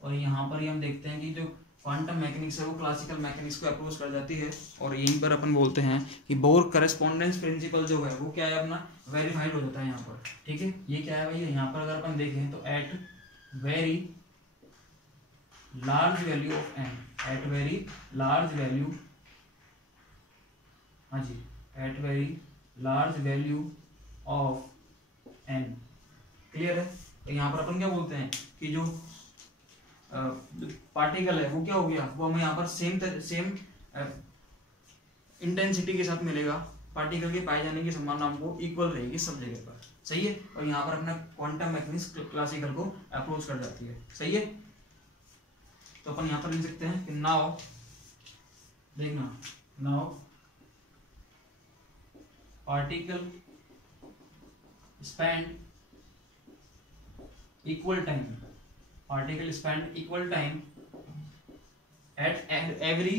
और यहाँ पर ही हम देखते हैं कि जो क्वांटम मैकेनिक्स है वो क्लासिकल मैकेनिक्स को अप्रोच कर जाती है, और यहीं पर अपन बोलते हैं कि बोर करेस्पॉन्डेंस प्रिंसिपल जो है वो क्या है अपना वेरीफाइड हो जाता है यहाँ पर, ठीक है। ये क्या है भैया, यहाँ पर अगर अपन देखें तो at very large value of N, at very large value, हाँ जी, at very large value of N, clear है। तो यहाँ पर अपन क्या बोलते हैं कि जो पार्टिकल है वो क्या हो गया, वो हमें यहाँ पर सेम इंटेंसिटी के साथ मिलेगा, पार्टिकल के पाए जाने की संभावना हमको इक्वल रहेगी सब जगह पर, सही है। और यहाँ पर अपना क्वांटम मैकेनिक्स क्लासिकल को अप्रोच कर जाती है, सही है। तो अपन यहाँ पर लिख सकते हैं कि नाउ देखना, now particle spend equal time, particle spend equal time at everywhere,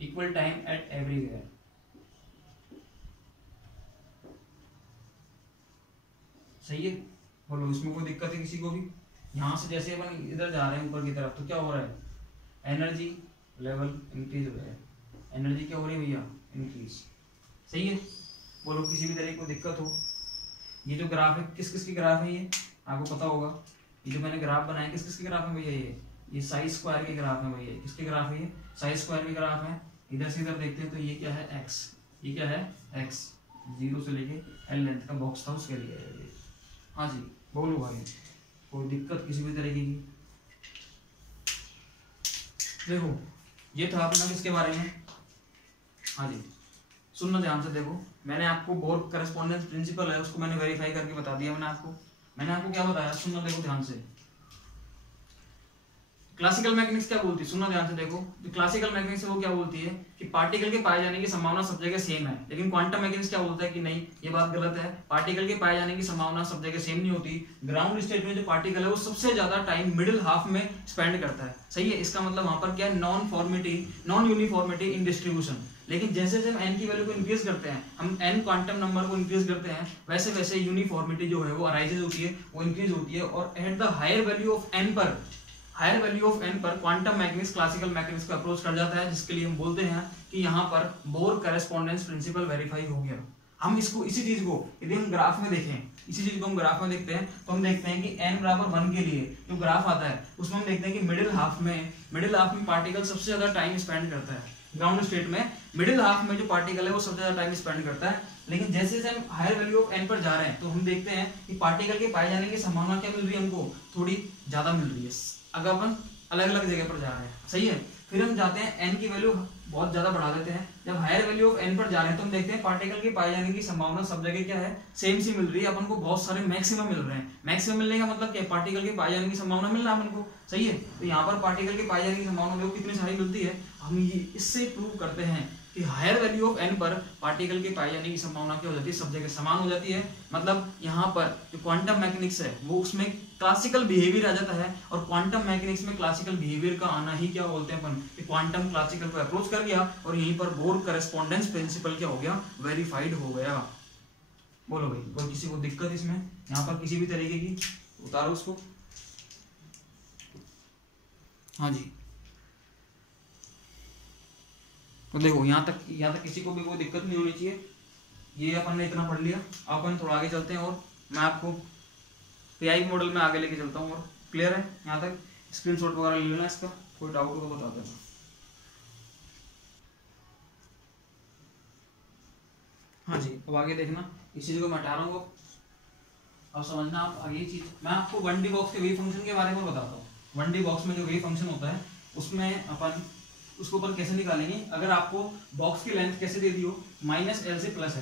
equal time at everywhere, सही है। बोलो इसमें कोई दिक्कत है किसी को भी? यहाँ से जैसे अपन इधर जा रहे हैं ऊपर की तरफ तो क्या हो रहा है, एनर्जी लेवल इंक्रीज हो रहा है, एनर्जी क्या हो रही है भैया, इंक्रीज, सही है। बोलो किसी भी तरह की कोई दिक्कत हो? ये जो ग्राफ है किस किस की ग्राफ है, ये आपको पता होगा, ये जो मैंने ग्राफ बनाया किस किस के ग्राफ है भैया, ये साई स्क्वायर के ग्राफ है भैया, किसके ग्राफ है, ये साई स्क्वायर के ग्राफ है। इधर से इधर देखते हैं तो ये क्या है, एक्स, ये क्या है एक्स, 0 से लेके एल लेंथ का बॉक्स था उसके लिए ये। हाँ जी बोलो भाई, कोई दिक्कत किसी भी तरीके की? देखो ये था अपना किसके बारे में, हाँ जी सुनना ध्यान से, देखो मैंने आपको बोर करस्पॉन्डेंस प्रिंसिपल है उसको मैंने वेरीफाई करके बता दिया, मैंने आपको क्या बताया, सुनना देखो ध्यान से। क्लासिकल मैकेनिक्स क्या बोलती है, सुनना ध्यान से देखो, क्लासिकल मैकेनिक्स वो क्या बोलती है कि पार्टिकल के पाए जाने की संभावना सब जगह सेम है, लेकिन क्वांटम मैकेनिक्स क्या बोलता है कि नहीं ये बात गलत है, पार्टिकल के पाए जाने की संभावना सब जगह सेम नहीं होती। ग्राउंड स्टेट में जो पार्टिकल है वो सबसे ज्यादा टाइम मिडिल हाफ में स्पेंड करता है, सही है। इसका मतलब वहां पर क्या है, नॉन यूनिफॉर्मिटी इन डिस्ट्रीब्यूशन। लेकिन जैसे जैसे हम एन की वैल्यू को इंक्रीज करते हैं, हम एन क्वांटम नंबर को इंक्रीज करते हैं, वैसे वैसे यूनिफॉर्मिटी जो है वो अराइजेज होती है, वो इंक्रीज होती है। और at the higher value of n पर क्वांटम मैकेनिक्स क्लासिकल मैकेनिक्स को अप्रोच कर जाता है, जिसके लिए हम बोलते हैं कि यहाँ पर बोर करेस्पॉन्डेंस प्रिंसिपल वेरीफाई हो गया। हम इसको इसी चीज को यदि हम ग्राफ में देखें, इसी चीज को हम ग्राफ में देखते हैं तो हम देखते हैं कि n बराबर 1 के लिए जो ग्राफ आता है उसमें हम देखते हैं कि मिडिल हाफ में पार्टिकल सबसे ज्यादा टाइम स्पेंड करता है। ग्राउंड स्टेट में मिडिल हाफ में जो पार्टिकल है वो सबसे ज्यादा टाइम स्पेंड करता है। लेकिन जैसे जैसे हम हायर वैल्यू ऑफ n पर जा रहे हैं तो हम देखते हैं कि पार्टिकल के पाए जाने की संभावना क्या मिल रही है, हमको थोड़ी ज्यादा मिल रही है अगर अपन अलग अलग जगह पर जा रहे हैं, सही है। फिर हम जाते हैं n की वैल्यू बहुत ज्यादा बढ़ा देते हैं, जब हायर वैल्यू ऑफ n पर जा रहे हैं तो हम देखते हैं पार्टिकल के पाए जाने की संभावना सब जगह क्या है, सेम सी मिल रही है। अपन को बहुत सारे मैक्सिमम मिल रहे हैं, मैक्सिमम मिलने का मतलब क्या है, पार्टिकल के पाए जाने की संभावना मिल रहा है अपन को, सही है। तो यहाँ पर पार्टिकल के पाए जाने की संभावना देखो कितनी सारी मिलती है। हम ये इससे प्रूव करते हैं कि हायर वैल्यू ऑफ n पर पार्टिकल के पाए जाने की संभावना क्या हो जाती है, सब जगह समान हो जाती है। मतलब यहाँ पर जो क्वांटम मैकेनिक्स है वो उसमें क्लासिकल बिहेवियर आ जाता है, और क्वांटम मैकेनिक्स में क्लासिकल बिहेवियर का आना ही क्या बोलते हैं अपन, कि क्वांटम क्लासिकल को अप्रोच कर गया और यहीं पर बोर करेस्पॉन्डेंस प्रिंसिपल क्या हो गया, वेरीफाइड हो गया। बोलो भाई, कोई किसी को दिक्कत इसमें, यहाँ पर किसी भी तरीके की, उतारो उसको। हाँ जी, तो देखो यहाँ तक किसी को भी कोई दिक्कत नहीं होनी चाहिए। ये अपन ने इतना पढ़ लिया, अपन थोड़ा आगे चलते हैं और मैं आपको पीआई मॉडल में आगे लेके चलता हूँ। और क्लियर है यहाँ तक? स्क्रीनशॉट वगैरह ले लेना इसका, कोई डाउट हो तो बता देना। हाँ जी, अब आगे देखना, इस चीज को मैं हटा रहा हूँ, अब समझना आप आगे चीज। मैं आपको 1D बॉक्स के वेव फंक्शन के बारे में बताता हूँ। 1D बॉक्स में जो वेव फंक्शन होता है उसमें अपन उसको अपन कैसे निकालेंगे, अगर आपको बॉक्स की लेंथ कैसे दे दी हो -l से +l,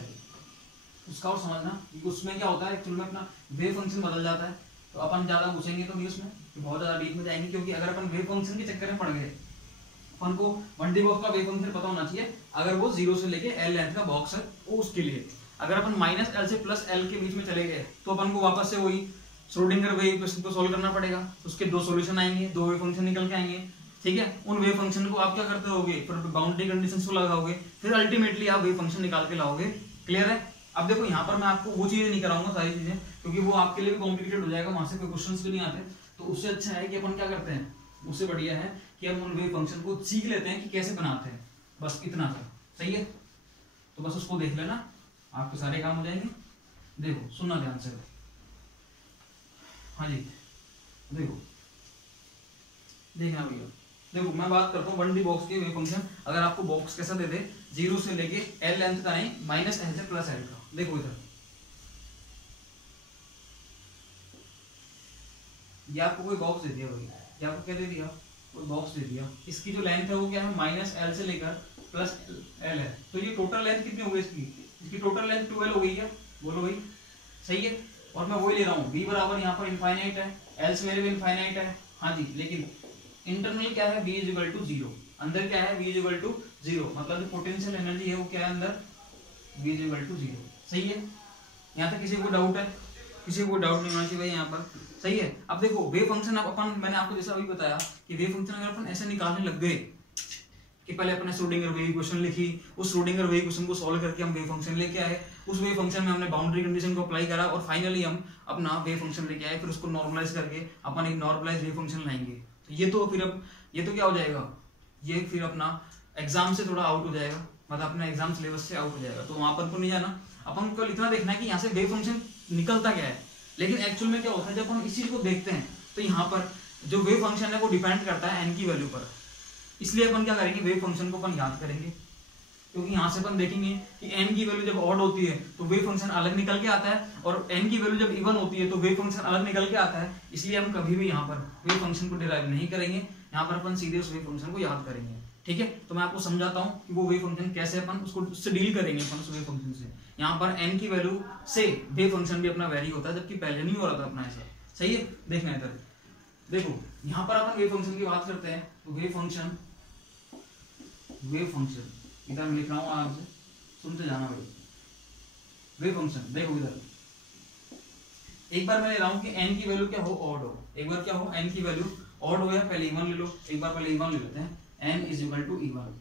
उसका और समझना कि उसमें क्या होता है एक्चुअल में अपना वेव फंक्शन बदल जाता है। तो अपन ज्यादा पूछेंगे तो नहीं उसमें, कि बहुत ज्यादा डीप में जाएंगे, क्योंकि अगर अपन वेव फंक्शन के चक्कर में पड़ गए, अपन को 1D बॉक्स का वेव फंक्शन पता होना चाहिए। अगर वो 0 से लेके l लेंथ का बॉक्स है वो उसके लिए, अगर अपन -l से +l के बीच में चले गए तो अपन को वापस से वही श्रोडिंगर वेव इक्वेशन को सॉल्व करना पड़ेगा। उसके दो सॉल्यूशन आएंगे, दो वेव फंक्शन निकल के आएंगे, ठीक है। उन वेव फंक्शन को आप क्या करते होगे, फिर बाउंड्री कंडीशंस को लगाओगे, फिर अल्टीमेटली आप वेव फंक्शन निकाल के लाओगे। क्लियर है? अब देखो यहाँ पर मैं आपको वो चीजें नहीं कराऊंगा सारी चीजें, क्योंकि वो आपके लिए भी कॉम्प्लिकेटेड हो जाएगा, वहां से कोई क्वेश्चंस भी नहीं आते। तो उससे अच्छा है कि अपन क्या करते हैं, उससे बढ़िया है कि हम उन वेव फंक्शन को सीख लेते हैं कि कैसे बनाते हैं, बस इतना सा। सही है? तो बस उसको देख लेना, आपके सारे काम हो जाएंगे। देखो सुनना ध्यान से। हाँ जी, देखो देखना भैया, देखो मैं बात करता हूँ 1D बॉक्स के वेव फंक्शन। अगर आपको बॉक्स कैसा दे दे, 0 से लेके l लेंथ का नहीं, -l से +l का। देखो इधर ये आपको कोई बॉक्स दे दिया भैया, ये आपको क्या दे दिया, कोई बॉक्स दे दिया। इसकी जो लेंथ है वो क्या है, -l से लेकर +l है। तो ये टोटल लेंथ कितनी हो गई इसकी टोटल लेंथ 2l हो गई है। बोलो भाई सही है? और मैं वही ले रहा हूँ, v बराबर यहाँ पर इनफाइनाइट है, l मेरे भी इनफाइनाइट है। हाँ जी, लेकिन इंटरनल क्या है, v = 0, अंदर क्या है, v = 0, मतलब जो पोटेंशियल एनर्जी है वो क्या है अंदर, v = 0। सही है? यहाँ तक किसी को डाउट है? किसी को डाउट नहीं होना चाहिए भाई यहाँ पर। सही है? अब देखो वेव फंक्शन अपन, मैंने आपको जैसा अभी बताया कि वेव फंक्शन अगर अपन ऐसे निकालने लग गए कि पहले अपने श्रोडिंगर वेव इक्वेशन लिखी, उस श्रोडिंगर वेव इक्वेशन को सॉल्व करके हम वेव फंक्शन लेके आए, उस वेव फंक्शन में हमने बाउंड्री कंडीशन को अप्लाई करा और फाइनली हम अपना वेव फंक्शन लेके आए, फिर उसको नॉर्मलाइज करके अपन एक नॉर्मलाइज वेव फंक्शन लाएंगे। तो ये तो फिर अब ये तो क्या हो जाएगा, ये फिर अपना एग्जाम से थोड़ा आउट हो जाएगा, मतलब अपना एग्जाम सिलेबस से आउट हो जाएगा। तो वहां पर को नहीं जाना, अपन को इतना देखना है कि यहाँ से वेव फंक्शन निकलता क्या है। लेकिन एक्चुअल में क्या होता है, जब हम इस चीज को देखते हैं तो यहाँ पर जो वेव फंक्शन है वो डिपेंड करता है n की वैल्यू पर। इसलिए अपन क्या करेंगे, वेव फंक्शन को अपन याद करेंगे, क्योंकि यहाँ से अपन देखेंगे कि n की वैल्यू जब ऑड होती है तो वेव फंक्शन अलग निकल के आता है, और n की वैल्यू जब इवन होती है तो वेव फंक्शन अलग निकल के आता है। इसलिए हम कभी भी यहाँ पर वेव फंक्शन को डिराइव नहीं करेंगे, यहाँ पर अपन सीधे उस वेव फंक्शन को याद करेंगे। ठीक है? तो मैं आपको समझाता हूँ कि वो वेव फंक्शन कैसे अपन उससे डील करेंगे अपन उस वेव फंक्शन से। यहाँ पर n की वैल्यू से वेव फंक्शन भी अपना वेरी होता है, जबकि पहले नहीं हो रहा था अपना ऐसा। सही है? देखना इधर, देखो यहाँ पर अपन वेव फंक्शन की बात करते हैं तो वेव फंक्शन इधर मैं लिख रहा हूँ, आराम से सुनते जाना भाई। वेव फंक्शन देखो इधर, एक बार मैं ले रहा हूँ कि n की वैल्यू क्या हो, ऑड हो। एक बार क्या हो, n की वैल्यू ऑड हो, या पहले इवन ले लो, एक बार पहले इवन ले लेते हैं, n = इवन।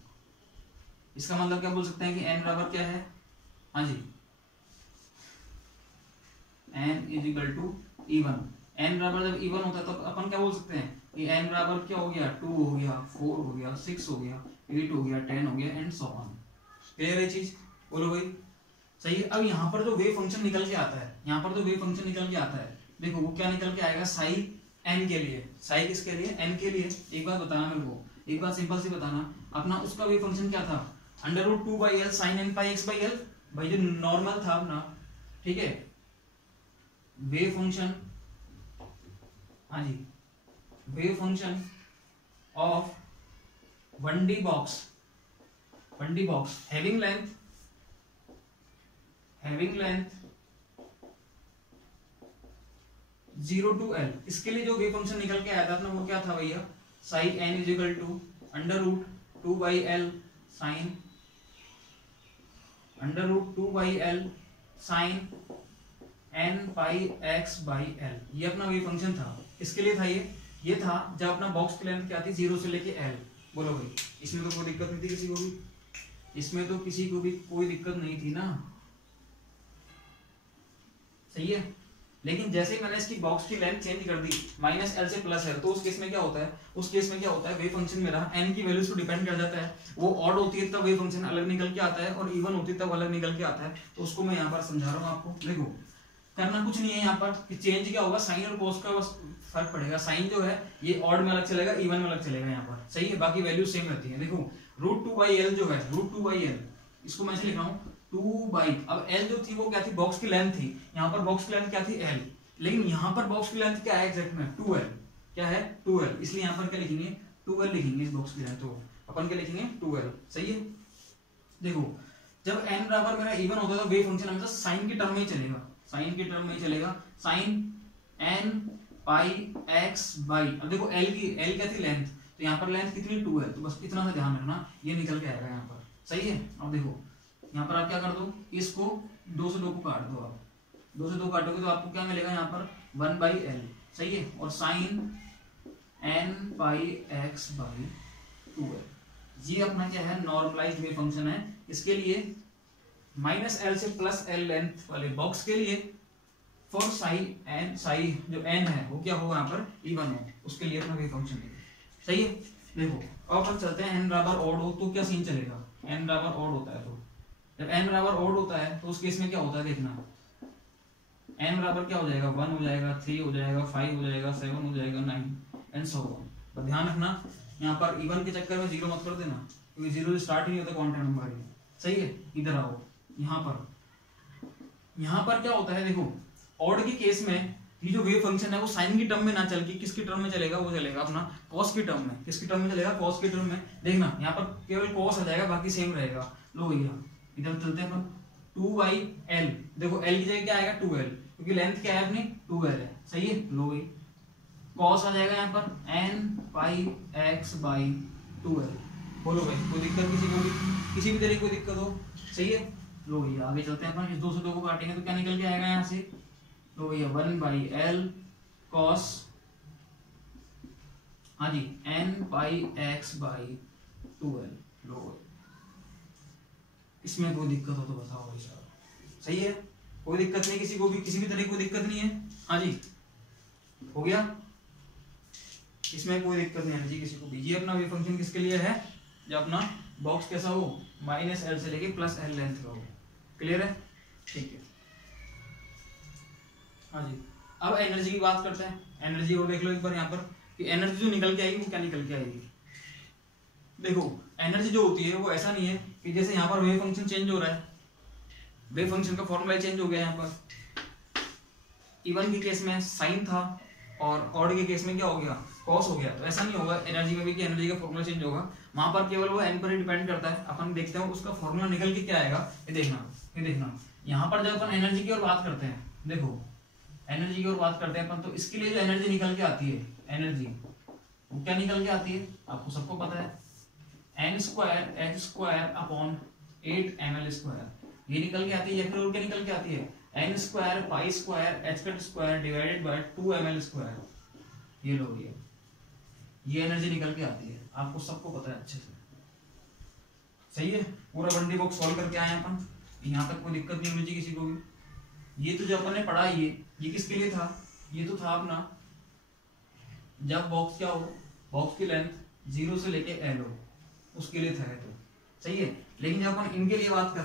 इसका मतलब क्या बोल सकते हैं कि n बराबर क्या है, हाँ जी n = इवन। n बराबर जब इवन होता है तो अपन क्या बोल सकते हैं कि n बराबर क्या हो गया, 2 हो गया, 4 हो गया, 6 हो गया, 8 हो गया, 10 हो गया, एंड सो ऑन। क्लियर है चीज? बोलो भाई सही है? अब यहाँ पर जो वेव फंक्शन निकल के आता है, यहाँ पर जो वेव फंक्शन निकल के आता है, देखो वो क्या निकल के आएगा, साई n के लिए। साई किसके लिए? n के लिए। एक बात बताना मेरे को, एक बात सिंपल सी बताना, अपना उसका वेव फंक्शन क्या था, √2/l sin nπx/l, भाई जो नॉर्मल था अपना। ठीक है? वेव फंक्शन, हाँ जी, wave function of 1D box having length 0 to l, इसके लिए जो वेव फंक्शन निकल के आया था अपना वो क्या था भैया, sin n = √2/l sin under root 2/L sine n pi x by l, ये अपना वही फंक्शन था। इसके लिए था ये था जब अपना बॉक्स की लेंथ क्या थी 0 से लेके l। बोलो भाई, इसमें तो कोई दिक्कत नहीं थी किसी को भी, इसमें तो किसी को भी कोई दिक्कत नहीं थी ना, सही है। लेकिन जैसे ही मैंने इसकी बॉक्स की लेंथ चेंज कर दी -l से +l, तो उस केस में क्या होता है, उस केस में क्या होता है, वेव फंक्शन मेरा n की वैल्यूज को डिपेंड कर जाता है। वो ऑड होती है तब वेव फंक्शन अलग निकल के आता है, और इवन होती है तब अलग निकल के आता है। तो उसको मैं यहाँ पर समझा रहा हूँ आपको। देखो करना कुछ नहीं है यहाँ पर कि चेंज क्या होगा, साइन और कोस का बस फर्क पड़ेगा। साइन जो है ये ऑड में अलग चलेगा, इवन में अलग चलेगा यहाँ पर, सही है। बाकी वैल्यू सेम रहती है। देखो √2/L जो है, √2/L इसको मैं ऐसे लिख रहा हूँ 2/, अब L जो थी वो क्या थी, बॉक्स की लेंथ थी। यहाँ पर बॉक्स की लेंथ क्या थी, L, लेकिन यहाँ पर बॉक्स की लेंथ क्या है एग्जैक्ट में 2L, क्या है 2L, इसलिए यहाँ पर क्या लिखेंगे 2L लिखेंगे इस बॉक्स की लेंथ, तो अपन क्या लिखेंगे 2L, सही है। देखो जब n बराबर मेरा इवन होता है तो वेव फंक्शन हमेशा साइन की टर्म में ही चलेगा, साइन की टर्म में ही चलेगा, sine n pi x by, अब देखो L क्या थी लेंथ, तो यहाँ पर लेंथ कितनी 2L, तो बस इतना सा ध्यान रखना, ये निकल के आएगा यहाँ पर, सही है। अब देखो यहाँ पर आप क्या कर दो, इसको 2 से 2 को काट दो, आप 2 से 2 काटोगे तो आपको क्या मिलेगा यहाँ पर 1/L, सही है। और sine n pi x by 2L, ये अपना क्या है नॉर्मलाइज्ड वेव फंक्शन है। इसके लिए -L से +L लेंथ वाले बॉक्स के लिए फॉर साई जो n है वो क्या होगा यहाँ पर इवन हो, उसके लिए अपना वेव फंक्शन है, सही है। देखो अब अपन चलते हैं n बराबर ऑड हो तो क्या सीन चलेगा, n बराबर ऑड होता है तो जब n बराबर ऑड होता है तो उस केस में क्या होता है देखना, n बराबर क्या हो जाएगा 1 हो जाएगा, 3 हो जाएगा, 5 हो जाएगा, 7 हो जाएगा, 9 एंड सो ऑन। तो ध्यान रखना यहाँ पर इवन के चक्कर में 0 मत कर देना, क्योंकि 0 से स्टार्ट ही नहीं होता क्वांटम नंबर, सही है। इधर आओ, यहाँ पर क्या होता है, देखो ऑड के केस में ये जो वेव फंक्शन है वो साइन की टर्म में ना चल के किसकी टर्म में चलेगा, वो चलेगा अपना कॉस की टर्म में। किसकी टर्म में चलेगा, कॉस की टर्म में। देखना यहाँ पर केवल कॉस आ जाएगा, बाकी सेम रहेगा। लो भैया इधर चलते हैं अपन 2/L, देखो L की जगह क्या आएगा 2L, क्योंकि लेंथ क्या है अपनी 2L है, सही है। लो भाई कॉस आ जाएगा यहाँ पर n pi x by 2L। बोलो भाई कोई दिक्कत किसी को भी, किसी भी तरह की कोई दिक्कत हो, सही है। लो भैया आगे चलते हैं अपन, इस 2 से 2 को काटेंगे तो क्या निकल के आएगा यहाँ से, लो भैया 1/L cos, हाँ जी n pi x by 2L। लो इसमें कोई दिक्कत हो तो बताओ भाई साहब, सही है। कोई दिक्कत नहीं किसी को भी, किसी भी तरह की कोई दिक्कत नहीं है, हाँ जी हो गया, इसमें कोई दिक्कत नहीं है जी किसी को भी। ये अपना वेव फंक्शन किसके लिए है, जब अपना बॉक्स कैसा हो -L से लेके +L लेंथ का हो, क्लियर है, ठीक है। हाँ जी अब एनर्जी की बात करते हैं। एनर्जी और देख लो एक बार यहाँ पर कि एनर्जी जो निकल के आएगी वो क्या निकल के आएगी। देखो एनर्जी जो होती है वो ऐसा नहीं है कि जैसे यहाँ पर वेव फंक्शन चेंज हो रहा है, वेव फंक्शन का फॉर्मूला चेंज हो गया यहाँ पर, इवन के केस में साइन था और ऑड के केस में क्या हो गया कॉस हो गया, तो ऐसा नहीं होगा एनर्जी में भी कि एनर्जी का फॉर्मूला चेंज होगा। वहां पर केवल वो n पर ही डिपेंड करता है। अपन देखते हैं उसका फॉर्मूला निकल के क्या आएगा, ये देखना यहाँ पर जब अपन एनर्जी की ओर बात करते हैं, देखो एनर्जी की ओर बात करते हैं अपन, तो इसके लिए जो एनर्जी निकल के आती है, एनर्जी वो क्या निकल के आती है आपको सबको पता है, n²h²/8ml², ये निकल के आती है। या फिर और क्या निकल के आती है, n²π²h² डिवाइडेड बाय 2ml²। ये लो ये एनर्जी निकल के आती है, आपको सबको पता है अच्छे से, सही है। पूरा बंडी बॉक्स सॉल्व करके आए अपन, यहाँ तक कोई दिक्कत नहीं होनी चाहिए किसी को भी। ये तो जो अपन ने पढ़ा ये किसके लिए था, ये तो था अपना जब बॉक्स क्या हो, बॉक्स की लेंथ 0 से लेके L हो, उसके लिए था तो सही है। लेकिन जब अपन इनके लिए बात कर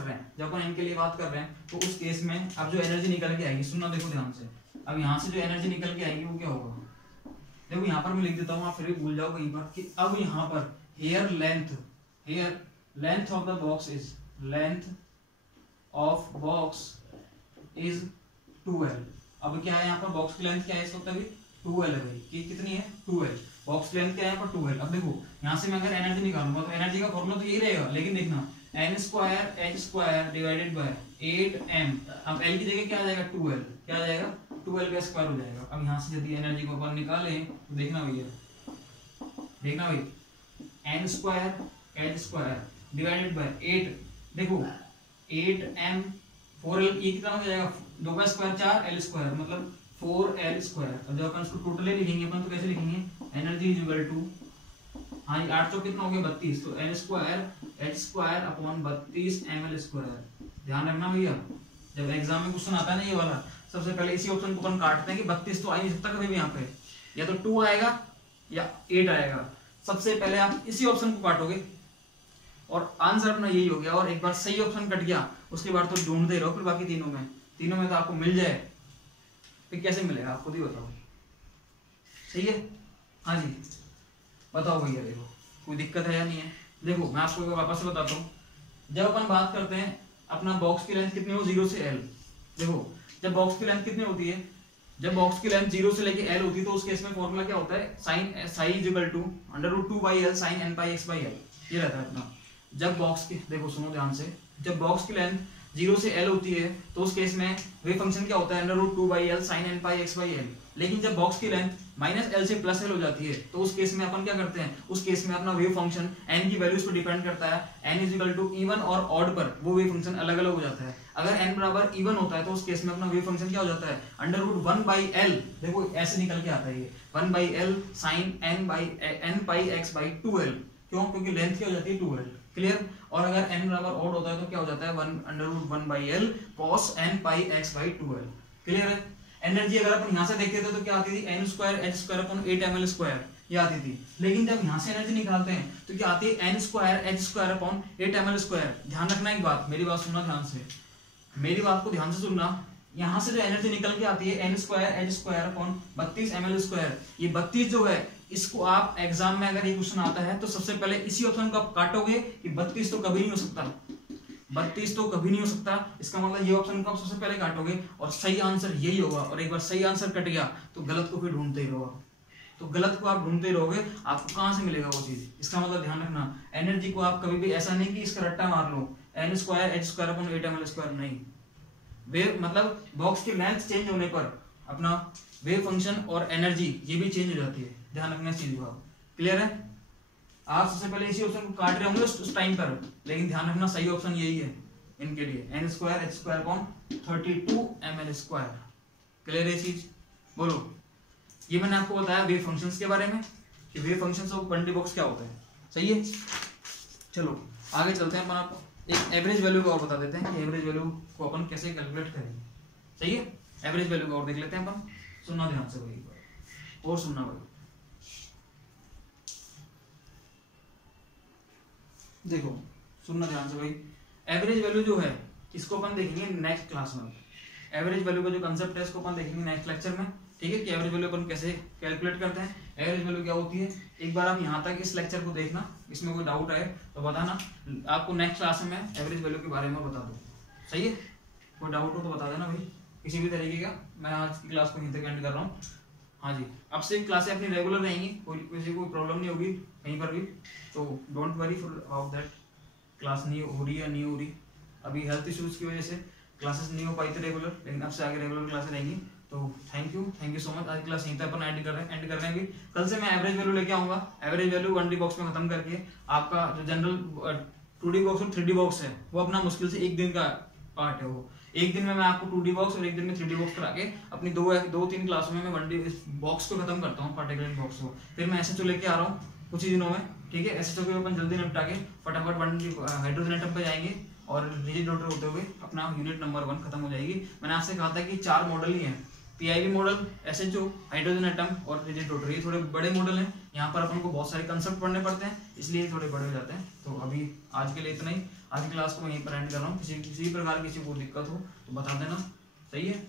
रहे हैं, तो उस केस में अब जो एनर्जी निकल के आएगी, सुनना देखो ध्यान से, अब यहाँ से जो एनर्जी निकल के आएगी वो क्या होगा, देखो यहाँ पर मैं लिख देता हूँ, आप फिर भी भूल जाओ कहीं पर कि अब यहाँ पर here length of the box is, length of box is 2L। अब क्या है यहाँ पर बॉक्स की लेंथ क्या है इस वक्त अभी 2L है भाई, कि कितनी है 2L, बॉक्स लेंथ क्या है यहाँ पर 2L। अब देखो यहाँ से मैं अगर एनर्जी निकालूंगा तो एनर्जी का फॉर्मूला तो यही रहेगा, लेकिन देखना n²h² डिवाइडेड बाय 8m, अब L की जगह क्या आ जाएगा 2L, क्या आ जाएगा 2L का स्क्वायर हो जाएगा। अब यहाँ से यदि एनर्जी को अपन निकाले तो देखना भाई n²h² डिवाइडेड बाय 8, देखो 8m 4l, ये कितना हो जाएगा 2 का स्क्वायर 4l² मतलब 4l²। अब जब अपन इसको टोटली लिखेंगे अपन तो कैसे लिखेंगे, एनर्जी इज इक्वल टू, हाँ ये 8 कितना हो गया 32, तो n²h²/32 ml²। ध्यान रखना भैया, जब एग्जाम में क्वेश्चन आता है ना ये वाला, सबसे पहले इसी ऑप्शन को अपन काटते हैं कि 32 तो आ ही नहीं सकता कभी भी यहाँ पे, या तो 2 आएगा या 8 आएगा। सबसे पहले आप इसी ऑप्शन को काटोगे और आंसर अपना यही हो गया। और एक बार सही ऑप्शन कट गया उसके बाद तो ढूंढते रहो फिर बाकी तीनों में तो आपको मिल जाए, फिर कैसे मिलेगा आप खुद ही बताओ। सही है, हाँ जी बताओ भैया, देखो कोई दिक्कत है या नहीं है। देखो मैं आपको वापस से बताता हूँ, जब अपन बात करते हैं अपना बॉक्स की लेंथ कितनी हो 0 से l, देखो जब बॉक्स की लेंथ कितनी होती है, जब बॉक्स की लेंथ 0 से लेके l होती है तो उस केस में फॉर्मूला क्या होता है, sine psi is equal to √2/l sin n pi x/l, ये रहता है अपना। जब बॉक्स की, देखो सुनो ध्यान से, जब बॉक्स की लेंथ 0 से l होती है तो उस केस में वेव फंक्शन क्या होता है, √2/l sin n pi x/l। लेकिन जब बॉक्स की लेंथ -l से +l हो जाती है तो उस केस में अपन क्या करते हैं, उस केस में अपना वेव फंक्शन n की वैल्यूज पर डिपेंड करता है, n is equal to even और ऑड पर वो वेव फंक्शन अलग अलग हो जाता है। अगर n बराबर इवन होता है तो उस केस में अपना वेव फंक्शन क्या हो जाता है, √1/l, देखो ऐसे निकल के आता है ये 1/l sin n pi x/2l, क्यों, क्योंकि लेंथ क्या हो जाती है 2l, क्लियर। और अगर n बराबर ऑड होता है तो क्या हो जाता है 1/1/l cos n pi x/2l, clear है। एनर्जी अगर अपन यहाँ से देखते थे तो क्या आती थी, n²h²/8ml², ये आती थी। लेकिन जब यहाँ से एनर्जी निकालते हैं तो क्या आती है, n²h²/8ml²। ध्यान रखना एक बात, मेरी बात सुनना ध्यान से, मेरी बात को ध्यान से सुनना। यहाँ से जो एनर्जी निकल के आती है n²h²/32 ml², ये 32 जो है इसको आप एग्जाम में अगर ये क्वेश्चन आता है तो सबसे पहले इसी ऑप्शन को आप काटोगे कि 32 तो कभी नहीं हो सकता, 32 तो कभी नहीं हो सकता, इसका मतलब ये ऑप्शन को आप सबसे पहले काटोगे और सही आंसर यही होगा। और एक बार सही आंसर कट गया तो गलत को फिर ढूंढते ही रहोगे, तो गलत को आप ढूंढते रहोगे, आपको कहां से मिलेगा वो चीज। इसका मतलब ध्यान रखना, एनर्जी को आप कभी भी ऐसा नहीं कि इसका रट्टा मार लो n²h²/8ml², नहीं। वेव मतलब बॉक्स की लेंथ चेंज होने पर अपना वेव फंक्शन और एनर्जी ये भी चेंज हो जाती है, ध्यान रखना इस चीज को। क्लियर है, आप सबसे पहले इसी ऑप्शन को काट रहे होंगे उस टाइम पर, लेकिन ध्यान रखना सही ऑप्शन यही है इनके लिए, n²h²/32 ml²। क्लियर है चीज, बोलो। ये मैंने आपको बताया वेव फंक्शंस के बारे में कि wave functions of Bunty box क्या होता है, सही है। चलो आगे चलते हैं, अपन आपको एक एवरेज वैल्यू को और बता देते हैं कि एवरेज वैल्यू को अपन कैसे कैलकुलेट करेंगे, सही है। एवरेज वैल्यू को और देख लेते हैं अपन, सुनना ध्यान से भाई, और सुनना भाई। देखो सुनना ध्यान से भाई, एवरेज वैल्यू जो है इसको अपन देखेंगे नेक्स्ट क्लास में। एवरेज वैल्यू का जो कंसेप्ट है इसको अपन देखेंगे नेक्स्ट लेक्चर में, ठीक है, कि एवरेज वैल्यू अपन कैसे कैलकुलेट करते हैं, एवरेज वैल्यू क्या होती है। एक बार आप यहाँ तक इस लेक्चर को देखना, इसमें कोई डाउट आए तो बताना, आपको नेक्स्ट क्लास में एवरेज वैल्यू के बारे में बता दूँ, सही है। कोई डाउट हो तो बता देना भाई, किसी भी तरीके का। मैं आज की क्लास को यहीं तक एंड कर रहा हूँ। हाँ जी, अब से क्लासें अपनी रेगुलर रहेंगी, किसी को प्रॉब्लम नहीं होगी कहीं पर भी, तो don't worry for about that. Class नहीं हो रही या नहीं हो रही, अभी हेल्थ इश्यूज की वजह से क्लासेस नहीं हो पाई थी रेगुलर, लेकिन अब से आगे रेगुलर क्लासेस रहेंगी। तो थैंक यू सो मच। आज क्लास यहीं तक अपन एंड कर रहे हैं भी। कल से मैं एवरेज वैल्यू लेके आऊंगा, एवरेज वैल्यू 1D बॉक्स में खत्म करके आपका जो जनरल 2D बॉक्स और 3D बॉक्स है वो अपना मुश्किल से एक दिन का पार्ट है। वो एक दिन में मैं आपको 2D बॉक्स और एक दिन में 3D बॉक्स करा के अपनी 2-3 क्लासों में मैं 1D बॉक्स को खत्म करता हूँ, पार्टिकुलर बॉक्स को। फिर मैं SHO लेके आ रहा हूँ कुछ ही दिनों में, ठीक है। SHO को अपन जल्दी निपटा के फटाफट 1D हाइड्रोजन एटम पे जाएंगे और रिजिड रोटर होते हुए अपना यूनिट नंबर 1 खत्म हो जाएगी। मैंने आपसे कहा था कि 4 मॉडल ही हैं, PIV model, SHO, hydrogen atom और रिजिड रोटर। ये थोड़े बड़े मॉडल हैं, यहाँ पर अपन को बहुत सारे कंसेप्ट पढ़ने पड़ते हैं, इसलिए थोड़े बड़े हो जाते हैं। तो अभी आज के लिए इतना ही, आज की क्लास को मैं यहीं पर एंड कर रहा हूँ। किसी प्रकार किसी को दिक्कत हो तो बता देना, सही है।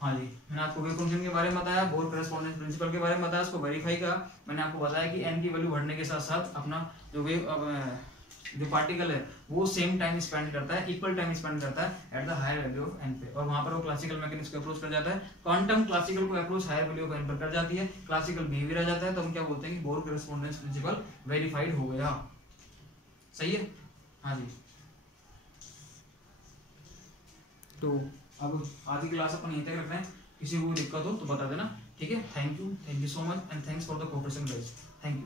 हाँ जी, मैंने आपको वेव फंक्शन के बारे में बताया, बोर करेस्पॉन्डेंस प्रिंसिपल के बारे में बताया, उसको वेरीफाई करा। मैंने आपको बताया कि n की वैल्यू बढ़ने के साथ साथ अपना जो पार्टिकल है वो सेम टाइम स्पेंड करता है, इक्वल टाइम स्पेंड करता है at the higher value of n पे, और वहां पर वो क्लासिकल मैकेनिक्स को अप्रोच कर जाता है। क्वांटम क्लासिकल को approach higher value of n पर कर जाती है, क्लासिकल बिहेवियर आ जाता है, तो हम क्या बोलते हैं कि बोर करेस्पॉन्डेंस प्रिंसिपल वेरीफाइड हो गया, सही है। हाँ जी, तो अब आज की क्लास अपन यहीं तक रखते हैं, किसी को दिक्कत हो तो बता देना, ठीक है। Thank you so much and thanks for the cooperation guys, thank you.